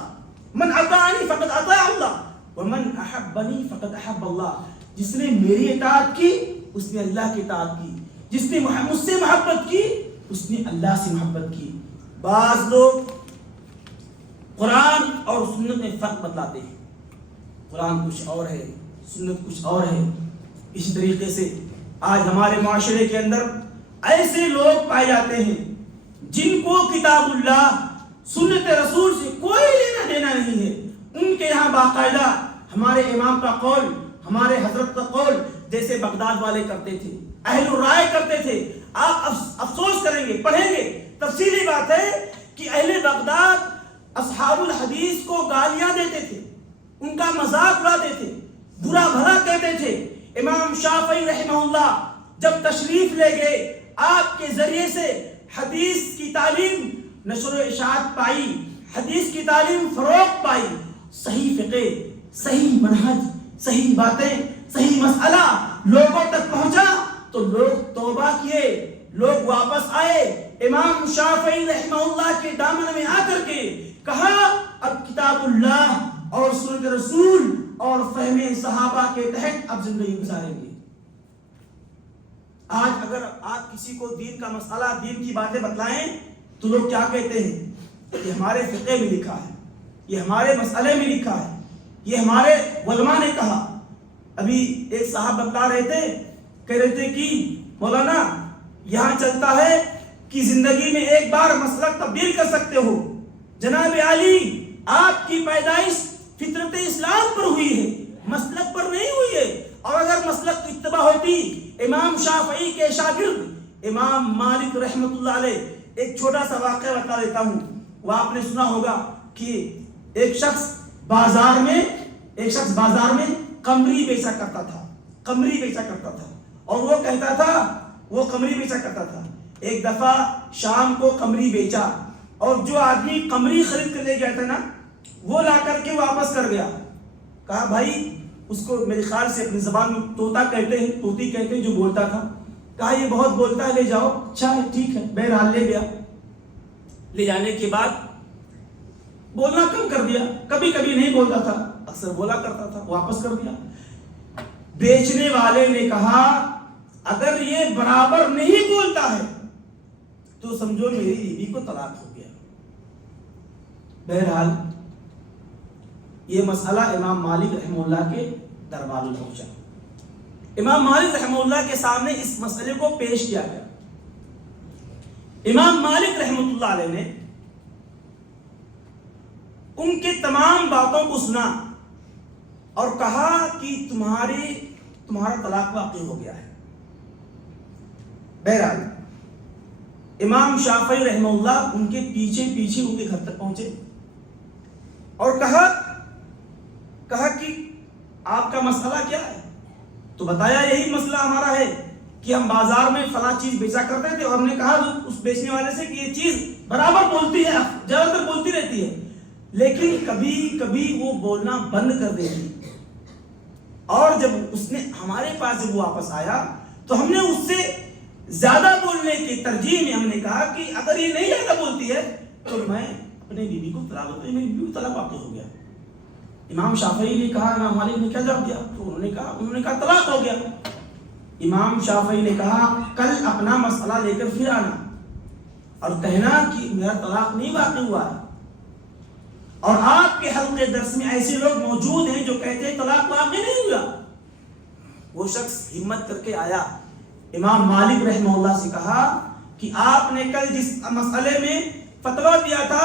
من اطاعنی فقد اطاع اللہ، ومن احبنی فقد احب اللہ. جس نے میری اطاعت کی اس نے اللہ کی اطاعت کی، جس نے مجھ سے محبت کی اس نے اللہ سے محبت کی. بعض لوگ قرآن اور سنت میں فرق بتلاتے ہیں، قرآن کچھ اور ہے، سنت کچھ اور ہے. اسی طریقے سے آج ہمارے معاشرے کے اندر ایسے لوگ پائے جاتے ہیں جن کو کتاب اللہ، سنت رسول سے کوئی لینا دینا نہیں ہے. ان کے یہاں باقاعدہ ہمارے امام کا قول، ہمارے حضرت کا قول جیسے بغداد والے کرتے تھے، اہل الرائے کرتے تھے. آپ افسوس کریں گے، پڑھیں گے، تفصیلی بات ہے کہ اہل بغداد اصحاب الحدیث کو گالیاں دیتے تھے، ان کا مذاق اڑاتے تھے، برا بھلا کہتے تھے. امام شافعی رحمہ اللہ جب تشریف لے گئے، آپ کے ذریعے سے حدیث کی تعلیم نشر و اشاعت پائی، حدیث کی تعلیم فروغ پائی، صحیح فقہ، صحیح منہج، صحیح باتیں، صحیح مسئلہ لوگوں تک پہنچا تو لوگ توبہ کیے، لوگ واپس آئے، امام شافعی رحمہ اللہ کے دامن میں آ کر کے کہا اب کتاب اللہ اور سنت رسول اور فہم صحابہ کے تحت اب زندگی گزاریں گے۔ آج اگر آپ کسی کو دین کا مسئلہ، دین کی باتیں بتلائیں تو لوگ کیا کہتے ہیں؟ یہ ہمارے فقہ میں لکھا ہے، یہ ہمارے مسئلے میں لکھا ہے، یہ ہمارے علماء نے کہا۔ ابھی ایک صاحب بتلا رہے تھے، کہہ رہے تھے کہ مولانا یہاں چلتا ہے کہ زندگی میں ایک بار مسلک تبدیل کر سکتے ہو۔ جناب علی، آپ کی پیدائش فطرت اسلام پر ہوئی ہے، مسلک پر نہیں ہوئی ہے، اور اگر مسلک کی اتباع ہوتی، امام شافعی کے شاگرد امام مالک رحمۃ اللہ علیہ، ایک چھوٹا سا واقعہ بتا دیتا ہوں، وہ آپ نے سنا ہوگا کہ ایک شخص بازار میں قمری بیچا کرتا تھا، اور وہ کہتا تھا، وہ قمری بیچا کرتا تھا۔ ایک دفعہ شام کو قمری بیچا، اور جو آدمی قمری خرید کر لے گیا تھا نا، وہ لا کر کے واپس کر گیا۔ کہا بھائی، اس کو میرے خیال سے اپنی زبان میں طوطی کہتے ہیں جو بولتا تھا، کہا یہ بہت بولتا ہے، لے جاؤ۔ اچھا ہے، ٹھیک ہے، بہرحال لے گیا۔ لے جانے کے بعد بولنا کم کر دیا، کبھی کبھی نہیں بولتا تھا، اکثر بولا کرتا تھا، واپس کر دیا۔ بیچنے والے نے کہا اگر یہ برابر نہیں بولتا ہے تو سمجھو میری بیوی کو طلاق ہو گیا۔ بہرحال یہ مسئلہ امام مالک رحمہ اللہ کے دربار میں پہنچا۔ امام مالک رحمہ اللہ کے سامنے اس مسئلے کو پیش کیا گیا۔ امام مالک رحمۃ اللہ علیہ نے ان کے تمام باتوں کو سنا اور کہا کہ تمہارا طلاق واقع ہو گیا ہے۔ بہرحال امام شافعی رحمہ اللہ ان کے پیچھے ان کے گھر تک پہنچے اور کہا کہ آپ کا مسئلہ کیا ہے؟ تو بتایا یہی مسئلہ ہمارا ہے کہ ہم بازار میں فلاں چیز بیچا کرتے تھے، اور ہم نے کہا اس بیچنے والے سے کہ یہ چیز برابر بولتی ہے، زیادہ تر بولتی رہتی ہے، لیکن کبھی کبھی وہ بولنا بند کر دیتی۔ اور جب اس نے ہمارے پاس جب وہ واپس آیا تو ہم نے اس سے زیادہ بولنے کی ترجیح میں ہم نے کہا کہ اگر یہ نہیں زیادہ بولتی ہے تو میں اپنے بیوی کو طلاق دیتا ہوں، میری بیوی کو طلاق واقع ہو گیا۔ امام شافعی نے کہا، امام مالک نے کیا جواب دیا؟ تو انہوں نے کہا طلاق ہو گیا۔ امام شافعی نے کہا کل اپنا مسئلہ لے کر پھر آنا اور کہنا کہ میرا طلاق نہیں واقع ہوا ہے۔ اور آپ کے حلقے درس میں ایسے لوگ موجود ہیں جو کہتے ہیں طلاق واقع نہیں ہوا۔ وہ شخص ہمت کر کے آیا، امام مالک رحمہ اللہ سے کہا کہ آپ نے کل جس مسئلے میں فتویٰ دیا تھا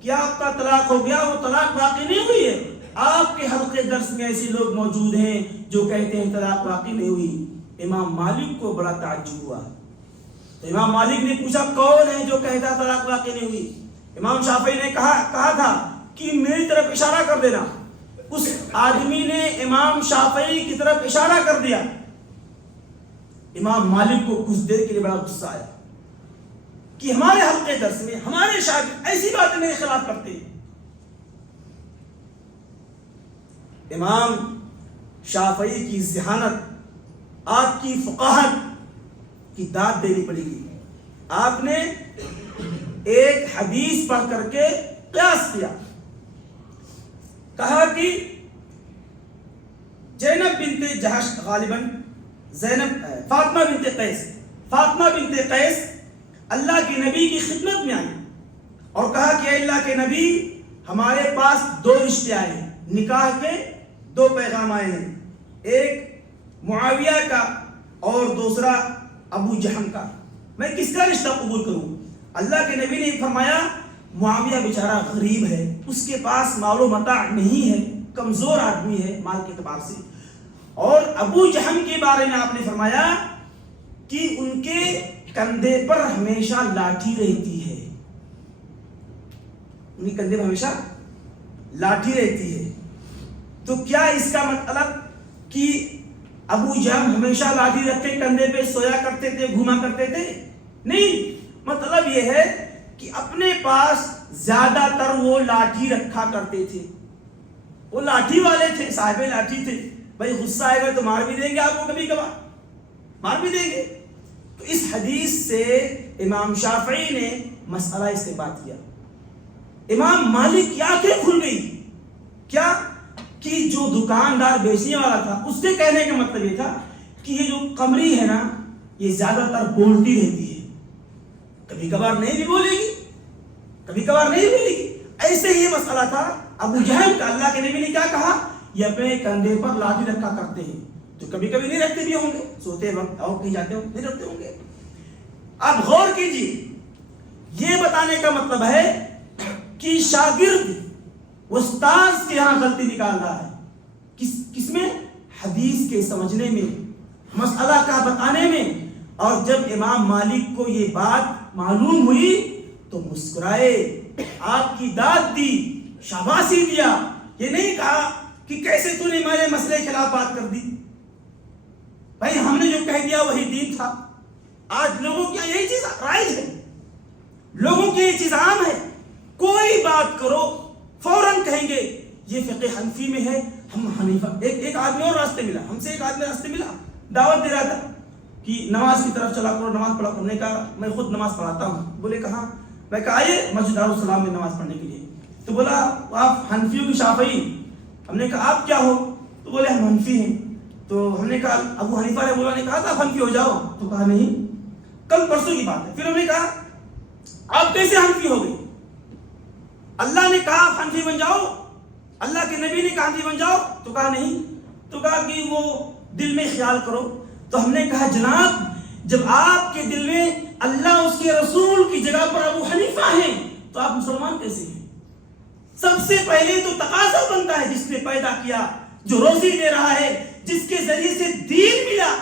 کہ آپ کا طلاق ہو گیا، وہ طلاق واقع نہیں ہوئی ہے۔ آپ کے حلقے درس میں ایسے لوگ موجود ہیں جو کہتے ہیں طلاق واقع نہیں ہوئی۔ امام مالک کو بڑا تعجب ہوا، تو امام مالک نے پوچھا کون ہے جو کہتا طلاق واقع نہیں ہوئی؟ امام شافعی نے کہا تھا کہ میری طرف اشارہ کر دینا۔ اس آدمی نے امام شافعی کی طرف اشارہ کر دیا۔ امام مالک کو کچھ دیر کے لیے بڑا غصہ آیا کہ ہمارے حلقے درس میں ہمارے شاگرد ایسی باتیں میرے خلاف کرتے ہیں۔ امام شافعی کی ذہانت، آپ کی فقاہت کی داد دینی پڑے گی۔ آپ نے ایک حدیث پڑھ کر کے قیاس کیا، کہا کہ زینب بنت جہش، غالباً فاطمہ بنت قیس اللہ کے نبی کی خدمت میں آئی اور کہا کہ اے اللہ کے نبی، ہمارے پاس دو رشتے آئے ہیں، نکاح کے دو پیغام آئے ہیں، ایک معاویہ کا اور دوسرا ابو جہم کا، میں کس کا رشتہ قبول کروں؟ اللہ کے نبی نے فرمایا معاویہ بیچارہ غریب ہے، اس کے پاس مال و متاع نہیں ہے، کمزور آدمی ہے مال کے اعتبار سے، اور ابو جہم کے بارے میں آپ نے فرمایا کہ ان کے کندھے پر ہمیشہ لاٹھی رہتی ہے، ان کے کندھے پر ہمیشہ لاٹھی رہتی ہے۔ تو کیا اس کا مطلب کہ ابو جہم ہمیشہ لاٹھی رکھ کے کندھے پہ سویا کرتے تھے، گھوما کرتے تھے؟ نہیں، مطلب یہ ہے کہ اپنے پاس زیادہ تر وہ لاٹھی رکھا کرتے تھے۔ وہ لاٹھی والے تھے، صاحب لاٹھی تھے، بھائی غصہ آئے گا تو مار بھی دیں گے آپ کو، کبھی کبھار مار بھی دیں گے. تو اس حدیث سے امام شافعی نے مسئلہ استنباط کیا. امام مالک کی آنکھیں کھل گئی. کیا کہ جو دکاندار بیچنے والا تھا اس کے کہنے کا مطلب یہ تھا کہ یہ جو قمری ہے نا یہ زیادہ تر بولتی رہتی ہے، کبھی کبھار نہیں بھی بولے گی، کبھی کبھار نہیں بولے گی. ایسے یہ مسئلہ تھا. ابو جہل کا اللہ کے نبی نے کیا کہا؟ یہ اپنے کندھے پر لاٹھی رکھا کرتے ہیں، تو کبھی کبھی نہیں رکھتے بھی ہوں گے، سوتے وقت اور کہیں جاتے ہوں نہیں رکھتے ہوں گے. اب غور کیجیے، یہ بتانے کا مطلب ہے کہ شاگرد استاذ کے یہاں غلطی نکال رہا ہے. کس میں؟ حدیث کے سمجھنے میں، مسئلہ کا بتانے میں. اور جب امام مالک کو یہ بات معلوم ہوئی تو مسکرائے، آپ کی داد دی، شاباشی دیا. یہ نہیں کہا کہ کیسے تو نے میرے مسئلے کے خلاف بات کر دی، بھائی ہم نے جو کہہ دیا وہی دین تھا. آج لوگوں کی یہی چیز رائج ہے، لوگوں کی یہ چیز عام ہے. کوئی بات کرو فوراً کہیں گے یہ فقہ حنفی میں ہے، ہم حنیفہ. ایک آدمی اور راستے ملا، ہم سے ایک آدمی راستے ملا، دعوت دے رہا تھا کہ نماز کی طرف چلا کرو، نماز پڑھا کرنے کا. میں خود نماز پڑھاتا ہوں. بولے کہاں؟ میں کہا آئیے مسجد دارالسلام میں نماز پڑھنے کے لیے. تو بولا آپ حنفیوں کی شافعی؟ ہم نے کہا آپ کیا ہو؟ تو بولے ہم حنفی ہیں. تو ہم نے کہا ابو حنیفہ رحمہ اللہ نے کہا تھا آپ حنفی ہو جاؤ؟ تو کہا نہیں، کل پرسوں کی بات ہے. پھر ہم نے کہا آپ کیسے حنفی ہو گئے؟ اللہ نے کہا آپ حنفی بن جاؤ، اللہ کے نبی نے کہا حنفی بن جاؤ؟ تو کہا نہیں. تو کہا کہ وہ دل میں خیال کرو. تو ہم نے کہا جناب جب آپ کے دل میں اللہ اس کے رسول کی جگہ پر ابو حنیفہ ہیں تو آپ مسلمان کیسے ہیں؟ سب سے پہلے تو تقاضا بنتا ہے جس نے پیدا کیا، جو روزی دے رہا ہے، جس کے ذریعے سے دین ملا،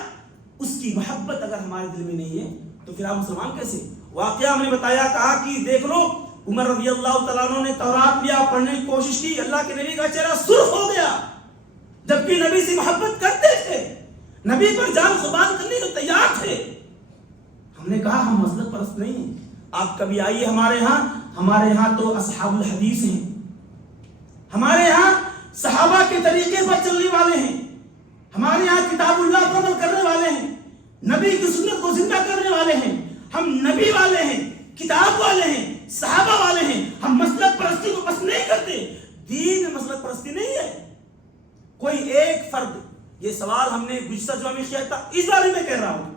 اس کی محبت اگر ہمارے دل میں نہیں ہے تو پھر آپ مسلمان کیسے؟ واقعہ ہم نے بتایا، کہا کہ دیکھ لو عمر رضی اللہ تعالیٰ عنہ نے تورات لیا، پڑھنے کی کوشش کی، اللہ کے نبی کا چہرہ سرخ ہو گیا، جبکہ نبی سے محبت کرتے تھے، نبی پر جان قربان کرنے کو تیار تھے. ہم نے کہا ہم مذہب پرست نہیں ہیں. آپ کبھی آئیے ہمارے ہاں تو اصحاب الحدیث ہیں، ہمارے ہاں صحابہ کے طریقے پر چلنے والے ہیں، ہمارے ہاں کتاب اللہ پر عمل کرنے والے ہیں، نبی کی سنت کو زندہ کرنے والے ہیں. ہم نبی والے ہیں، کتاب والے ہیں، صحابہ والے ہیں. ہم مسلک پرستی کو پسند نہیں کرتے. دین مسلک پرستی نہیں ہے. کوئی ایک فرد، یہ سوال ہم نے گزشتہ جمعہ میں کیا تھا، اس بارے میں کہہ رہا ہوں،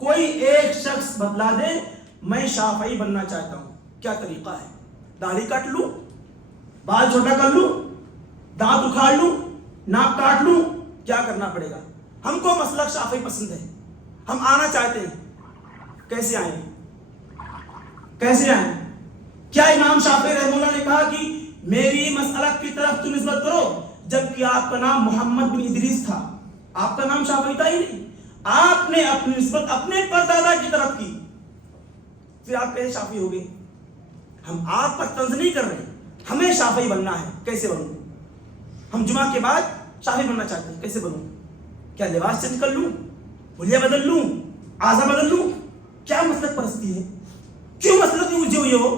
کوئی ایک شخص بتلا دے میں شافعی بننا چاہتا ہوں، کیا طریقہ ہے؟ داڑھی کاٹ لوں، بال چھوٹا کر لوں، دانت اکھاڑ لوں، ناک کاٹ لوں، کیا کرنا پڑے گا؟ ہم کو مسلک شافعی پسند ہے، ہم آنا چاہتے ہیں. کیسے آئیں؟ کیسے آئیں؟ کیا امام شافعی رحمہ اللہ نے کہا کہ میری مسلک کی طرف تو نسبت کرو جبکہ آپ کا نام محمد بن ادریس تھا، آپ کا نام شافعی تھا ہی نہیں، آپ نے اپنی نسبت اپنے پردادا کی طرف کی، پھر آپ کیسے شافعی ہو گئے؟ ہم آپ پر طنز نہیں کر رہے، ہمیں شافعی بننا ہے. کیسے بنوں؟ ہم جمعہ کے بعد شافعی بننا چاہتے ہیں، کیسے بنوں؟ کیا لباس چینج کر لوں، حلیہ بدل لوں، اعضا بدل لوں؟ کیا مسلک پرستی ہے؟ کیوں مسلک میں الجھے ہوئے ہو؟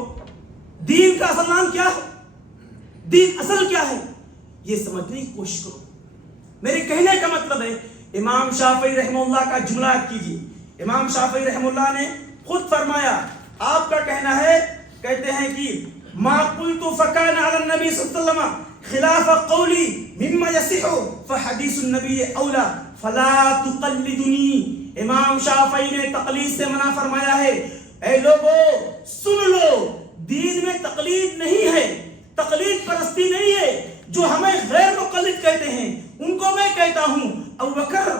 دین کا اصل نام کیا ہے؟ دین اصل کیا ہے؟ یہ سمجھنے کی کوشش کرو. میرے کہنے کا مطلب ہے امام شافعی رحمہ اللہ کا جملہ یاد کیجیے. امام شافعی رحمہ اللہ نے خود فرمایا، آپ کا کہنا ہے، کہتے ہیں کہ ما قلت فکان علی النبی صلی اللہ علیہ وسلم خلاف قولی مما یصح فحدیث النبی اولا فلا تقلدنی. امام شافعی نے تقلید سے منع فرمایا ہے. اے لوگو سن لو، دین میں تقلید نہیں ہے، تقلید پرستی نہیں ہے. جو ہمیں غیر مقلد کہتے ہیں ان کو میں کہتا ہوں ابوبکر،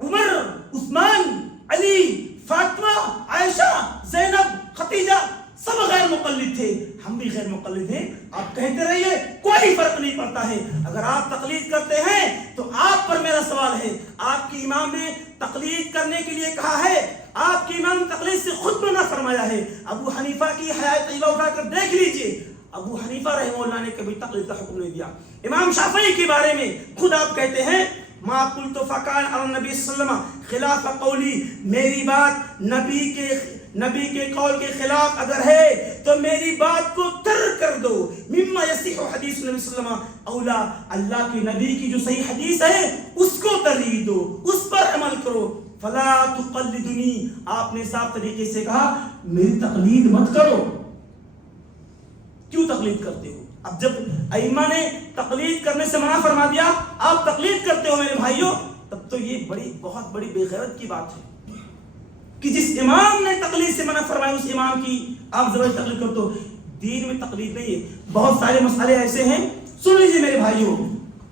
عمر، عثمان، علی، فاطمہ، عائشہ، زینب، خدیجہ سب غیر مقلد تھے، ہم بھی غیر مقلد ہیں. آپ کہتے رہیے، کوئی فرق نہیں پڑتا ہے. اگر آپ تقلید کرتے ہیں تو آپ پر میرا سوال ہے، آپ کی امام نے تقلید کرنے کے لیے کہا ہے، آپ کی امام تقلید سے خود منع فرمایا ہے. ابو حنیفہ کی حیات طیبہ اٹھا کر دیکھ لیجئے، ابو حنیفہ رحمہ اللہ نے کبھی تقلید کا حکم نہیں دیا. امام شافعی کے بارے میں خود آپ کہتے ہیں ما قلت فکان علی النبی صلی اللہ علیہ وسلم خلاف قولی، میری بات نبی کے قول کے خلاف اگر ہے تو میری بات کو ترک کر دو. مما یصح حدیث نبی صلی اللہ علیہ وسلم اولا اللہ کے نبی کی جو صحیح حدیث ہے اس کو ترجیح دو, اس پر عمل کرو. فلا تقلدنی, آپ نے صاف طریقے سے کہا میری تقلید مت کرو. کیوں تقلید کرتے ہو؟ اب جب ائمہ نے تقلید کرنے سے منع فرما دیا, آپ تقلید کرتے ہو میرے بھائیوں, تب تو یہ بہت بڑی بے غیرت کی بات ہے کہ جس امام نے تقلید سے منع فرمایا اس امام کی آپ زبردستی تقلید کرتے ہو. دین میں تقلید نہیں ہے. بہت سارے مسئلے ایسے ہیں, سن لیجیے میرے بھائیوں,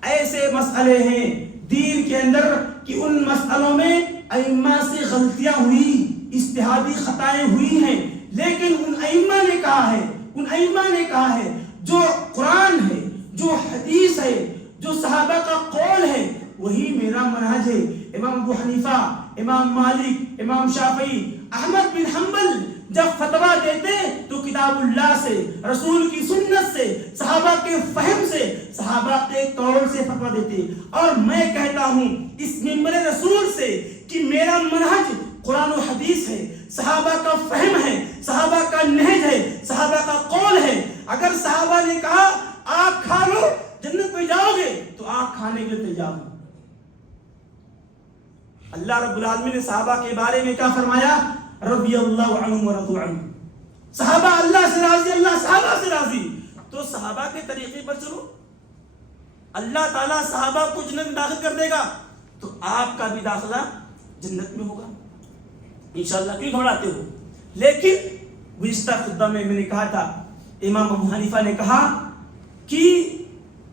ایسے مسئلے ہیں دین کے اندر کہ ان مسئلوں میں ائمہ سے غلطیاں ہوئی, اجتہادی خطائیں ہوئی ہیں, لیکن ان ائمہ نے کہا ہے جو قرآن ہے, جو حدیث ہے, جو صحابہ کا قول ہے وہی میرا منہج ہے. امام ابو حنیفہ, امام مالک, امام شافعی, احمد بن حنبل جب فتویٰ دیتے تو کتاب اللہ سے, رسول کی سنت سے, صحابہ کے فہم سے, صحابہ کے قول سے فتویٰ دیتے. اور میں کہتا ہوں اس منبر رسول سے کہ میرا منہج قرآن و حدیث ہے, صحابہ کا فہم ہے, صحابہ کا نہج ہے, صحابہ کا قول ہے. اگر صحابہ نے کہا آگ کھا لو جنت میں جاؤ گے تو آگ کھانے کے لیے تیار ہو. اللہ رب العالمین نے صحابہ کے بارے میں کیا فرمایا؟ رضی اللہ عنہم ورضوا عنہ. صحابہ اللہ سے راضی, اللہ صحابہ سے راضی. تو صحابہ کے طریقے پر چلو, اللہ تعالیٰ صحابہ کو جنت میں داخل کر دے گا تو آپ کا بھی داخلہ جنت میں ہوگا انشاءاللہ. کیوں گھبراتے ہو؟ لیکن گزشتہ خطبہ میں نے کہا تھا, امام ابو حنیفہ نے کہا کہ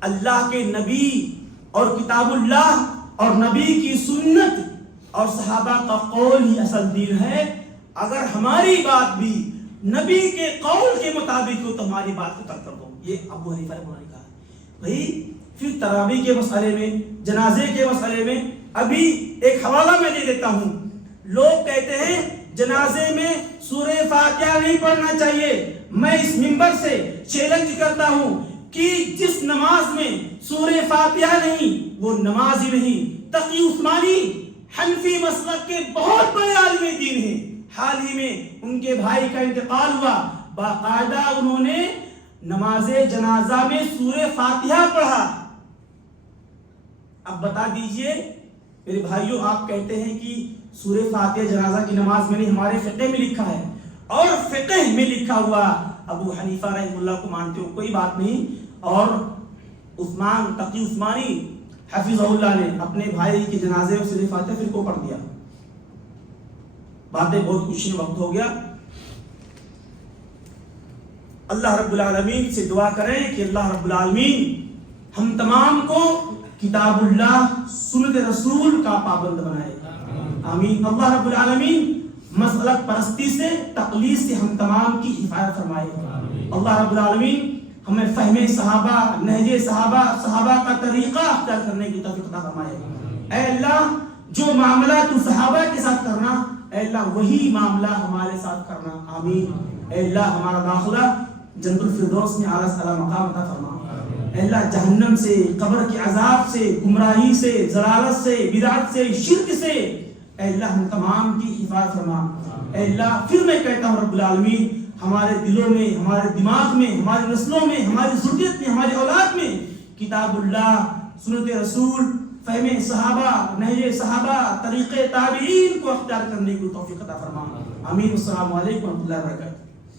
اللہ کے نبی اور کتاب اللہ اور نبی کی سنت اور صحابہ کا قول ہی اصل دین ہے. اگر ہماری بات بھی نبی کے قول کے مطابق ہو تو ہماری بات کو ترک کر دو. یہ ابو حنیفہ نے کہا. بھائی پھر تراویح کے مسئلے میں, جنازے کے مسئلے میں ابھی ایک حوالہ میں دے دیتا ہوں. لوگ کہتے ہیں جنازے میں سورہ فاتحہ نہیں پڑھنا چاہیے. میں اس منبر سے چیلنج کرتا ہوں کہ جس نماز میں سورہ فاتحہ نہیں وہ نماز ہی نہیں. تقی عثمانی حنفی مسلک کے بہت بڑے عالم دین ہیں, حال ہی میں ان کے بھائی کا انتقال ہوا, باقاعدہ انہوں نے نماز جنازہ میں سورہ فاتحہ پڑھا. اب بتا دیجئے میرے بھائیوں, آپ کہتے ہیں کہ سورہ فاتحہ جنازہ کی نماز میں نہیں, ہمارے فقہ میں لکھا ہے, اور فقہ میں لکھا ہوا ابو حنیفہ رحمہ اللہ کو مانتے ہو, کوئی بات نہیں. اور عثمان تقی عثمانی حفظہ اللہ نے اپنے بھائی کے جنازے میں سورہ فاتحہ پھر کو پڑھ دیا. باتیں بہت کچھ ہیں, وقت ہو گیا. اللہ رب العالمین سے دعا کریں کہ اللہ رب العالمین ہم تمام کو کتاب اللہ سنت رسول کا پابند بنائے, آمین. اللہ رب العالمین مسلک پرستی سے, تقلید سے ہم تمام کی حفاظت فرمائے. اللہ رب العالمین ہمیں فہم صحابہ, نہج صحابہ, صحابہ کا طریقہ اختیار کرنے کی توفیق عطا فرمائے. اے اللہ جو معاملہ تو صحابہ کے ساتھ کرنا, اے اللہ وہی معاملہ ہمارے ساتھ کرنا, آمین. اے اللہ ہمارا داخلہ جنت الفردوس میں اعلیٰ سے اعلیٰ مقام عطا فرما. اے اللہ جہنم سے, قبر کے عذاب سے, گمراہی سے, ضلالت سے, بدعت سے, شرک سے اے اللہ ہم تمام کی حفاظت فرما. اے اللہ پھر میں کہتا ہوں رب العالمین ہمارے دلوں میں, ہمارے دماغ میں, ہماری نسلوں میں, ہماری ذریت میں, ہماری اولاد میں کتاب اللہ, سنت رسول, فہم صحابہ, نہج صحابہ, طریق تابعین کو اختیار کرنے کی توفیق عطا فرما. آمین. السلام علیکم ورحمۃ اللہ وبرکاتہ.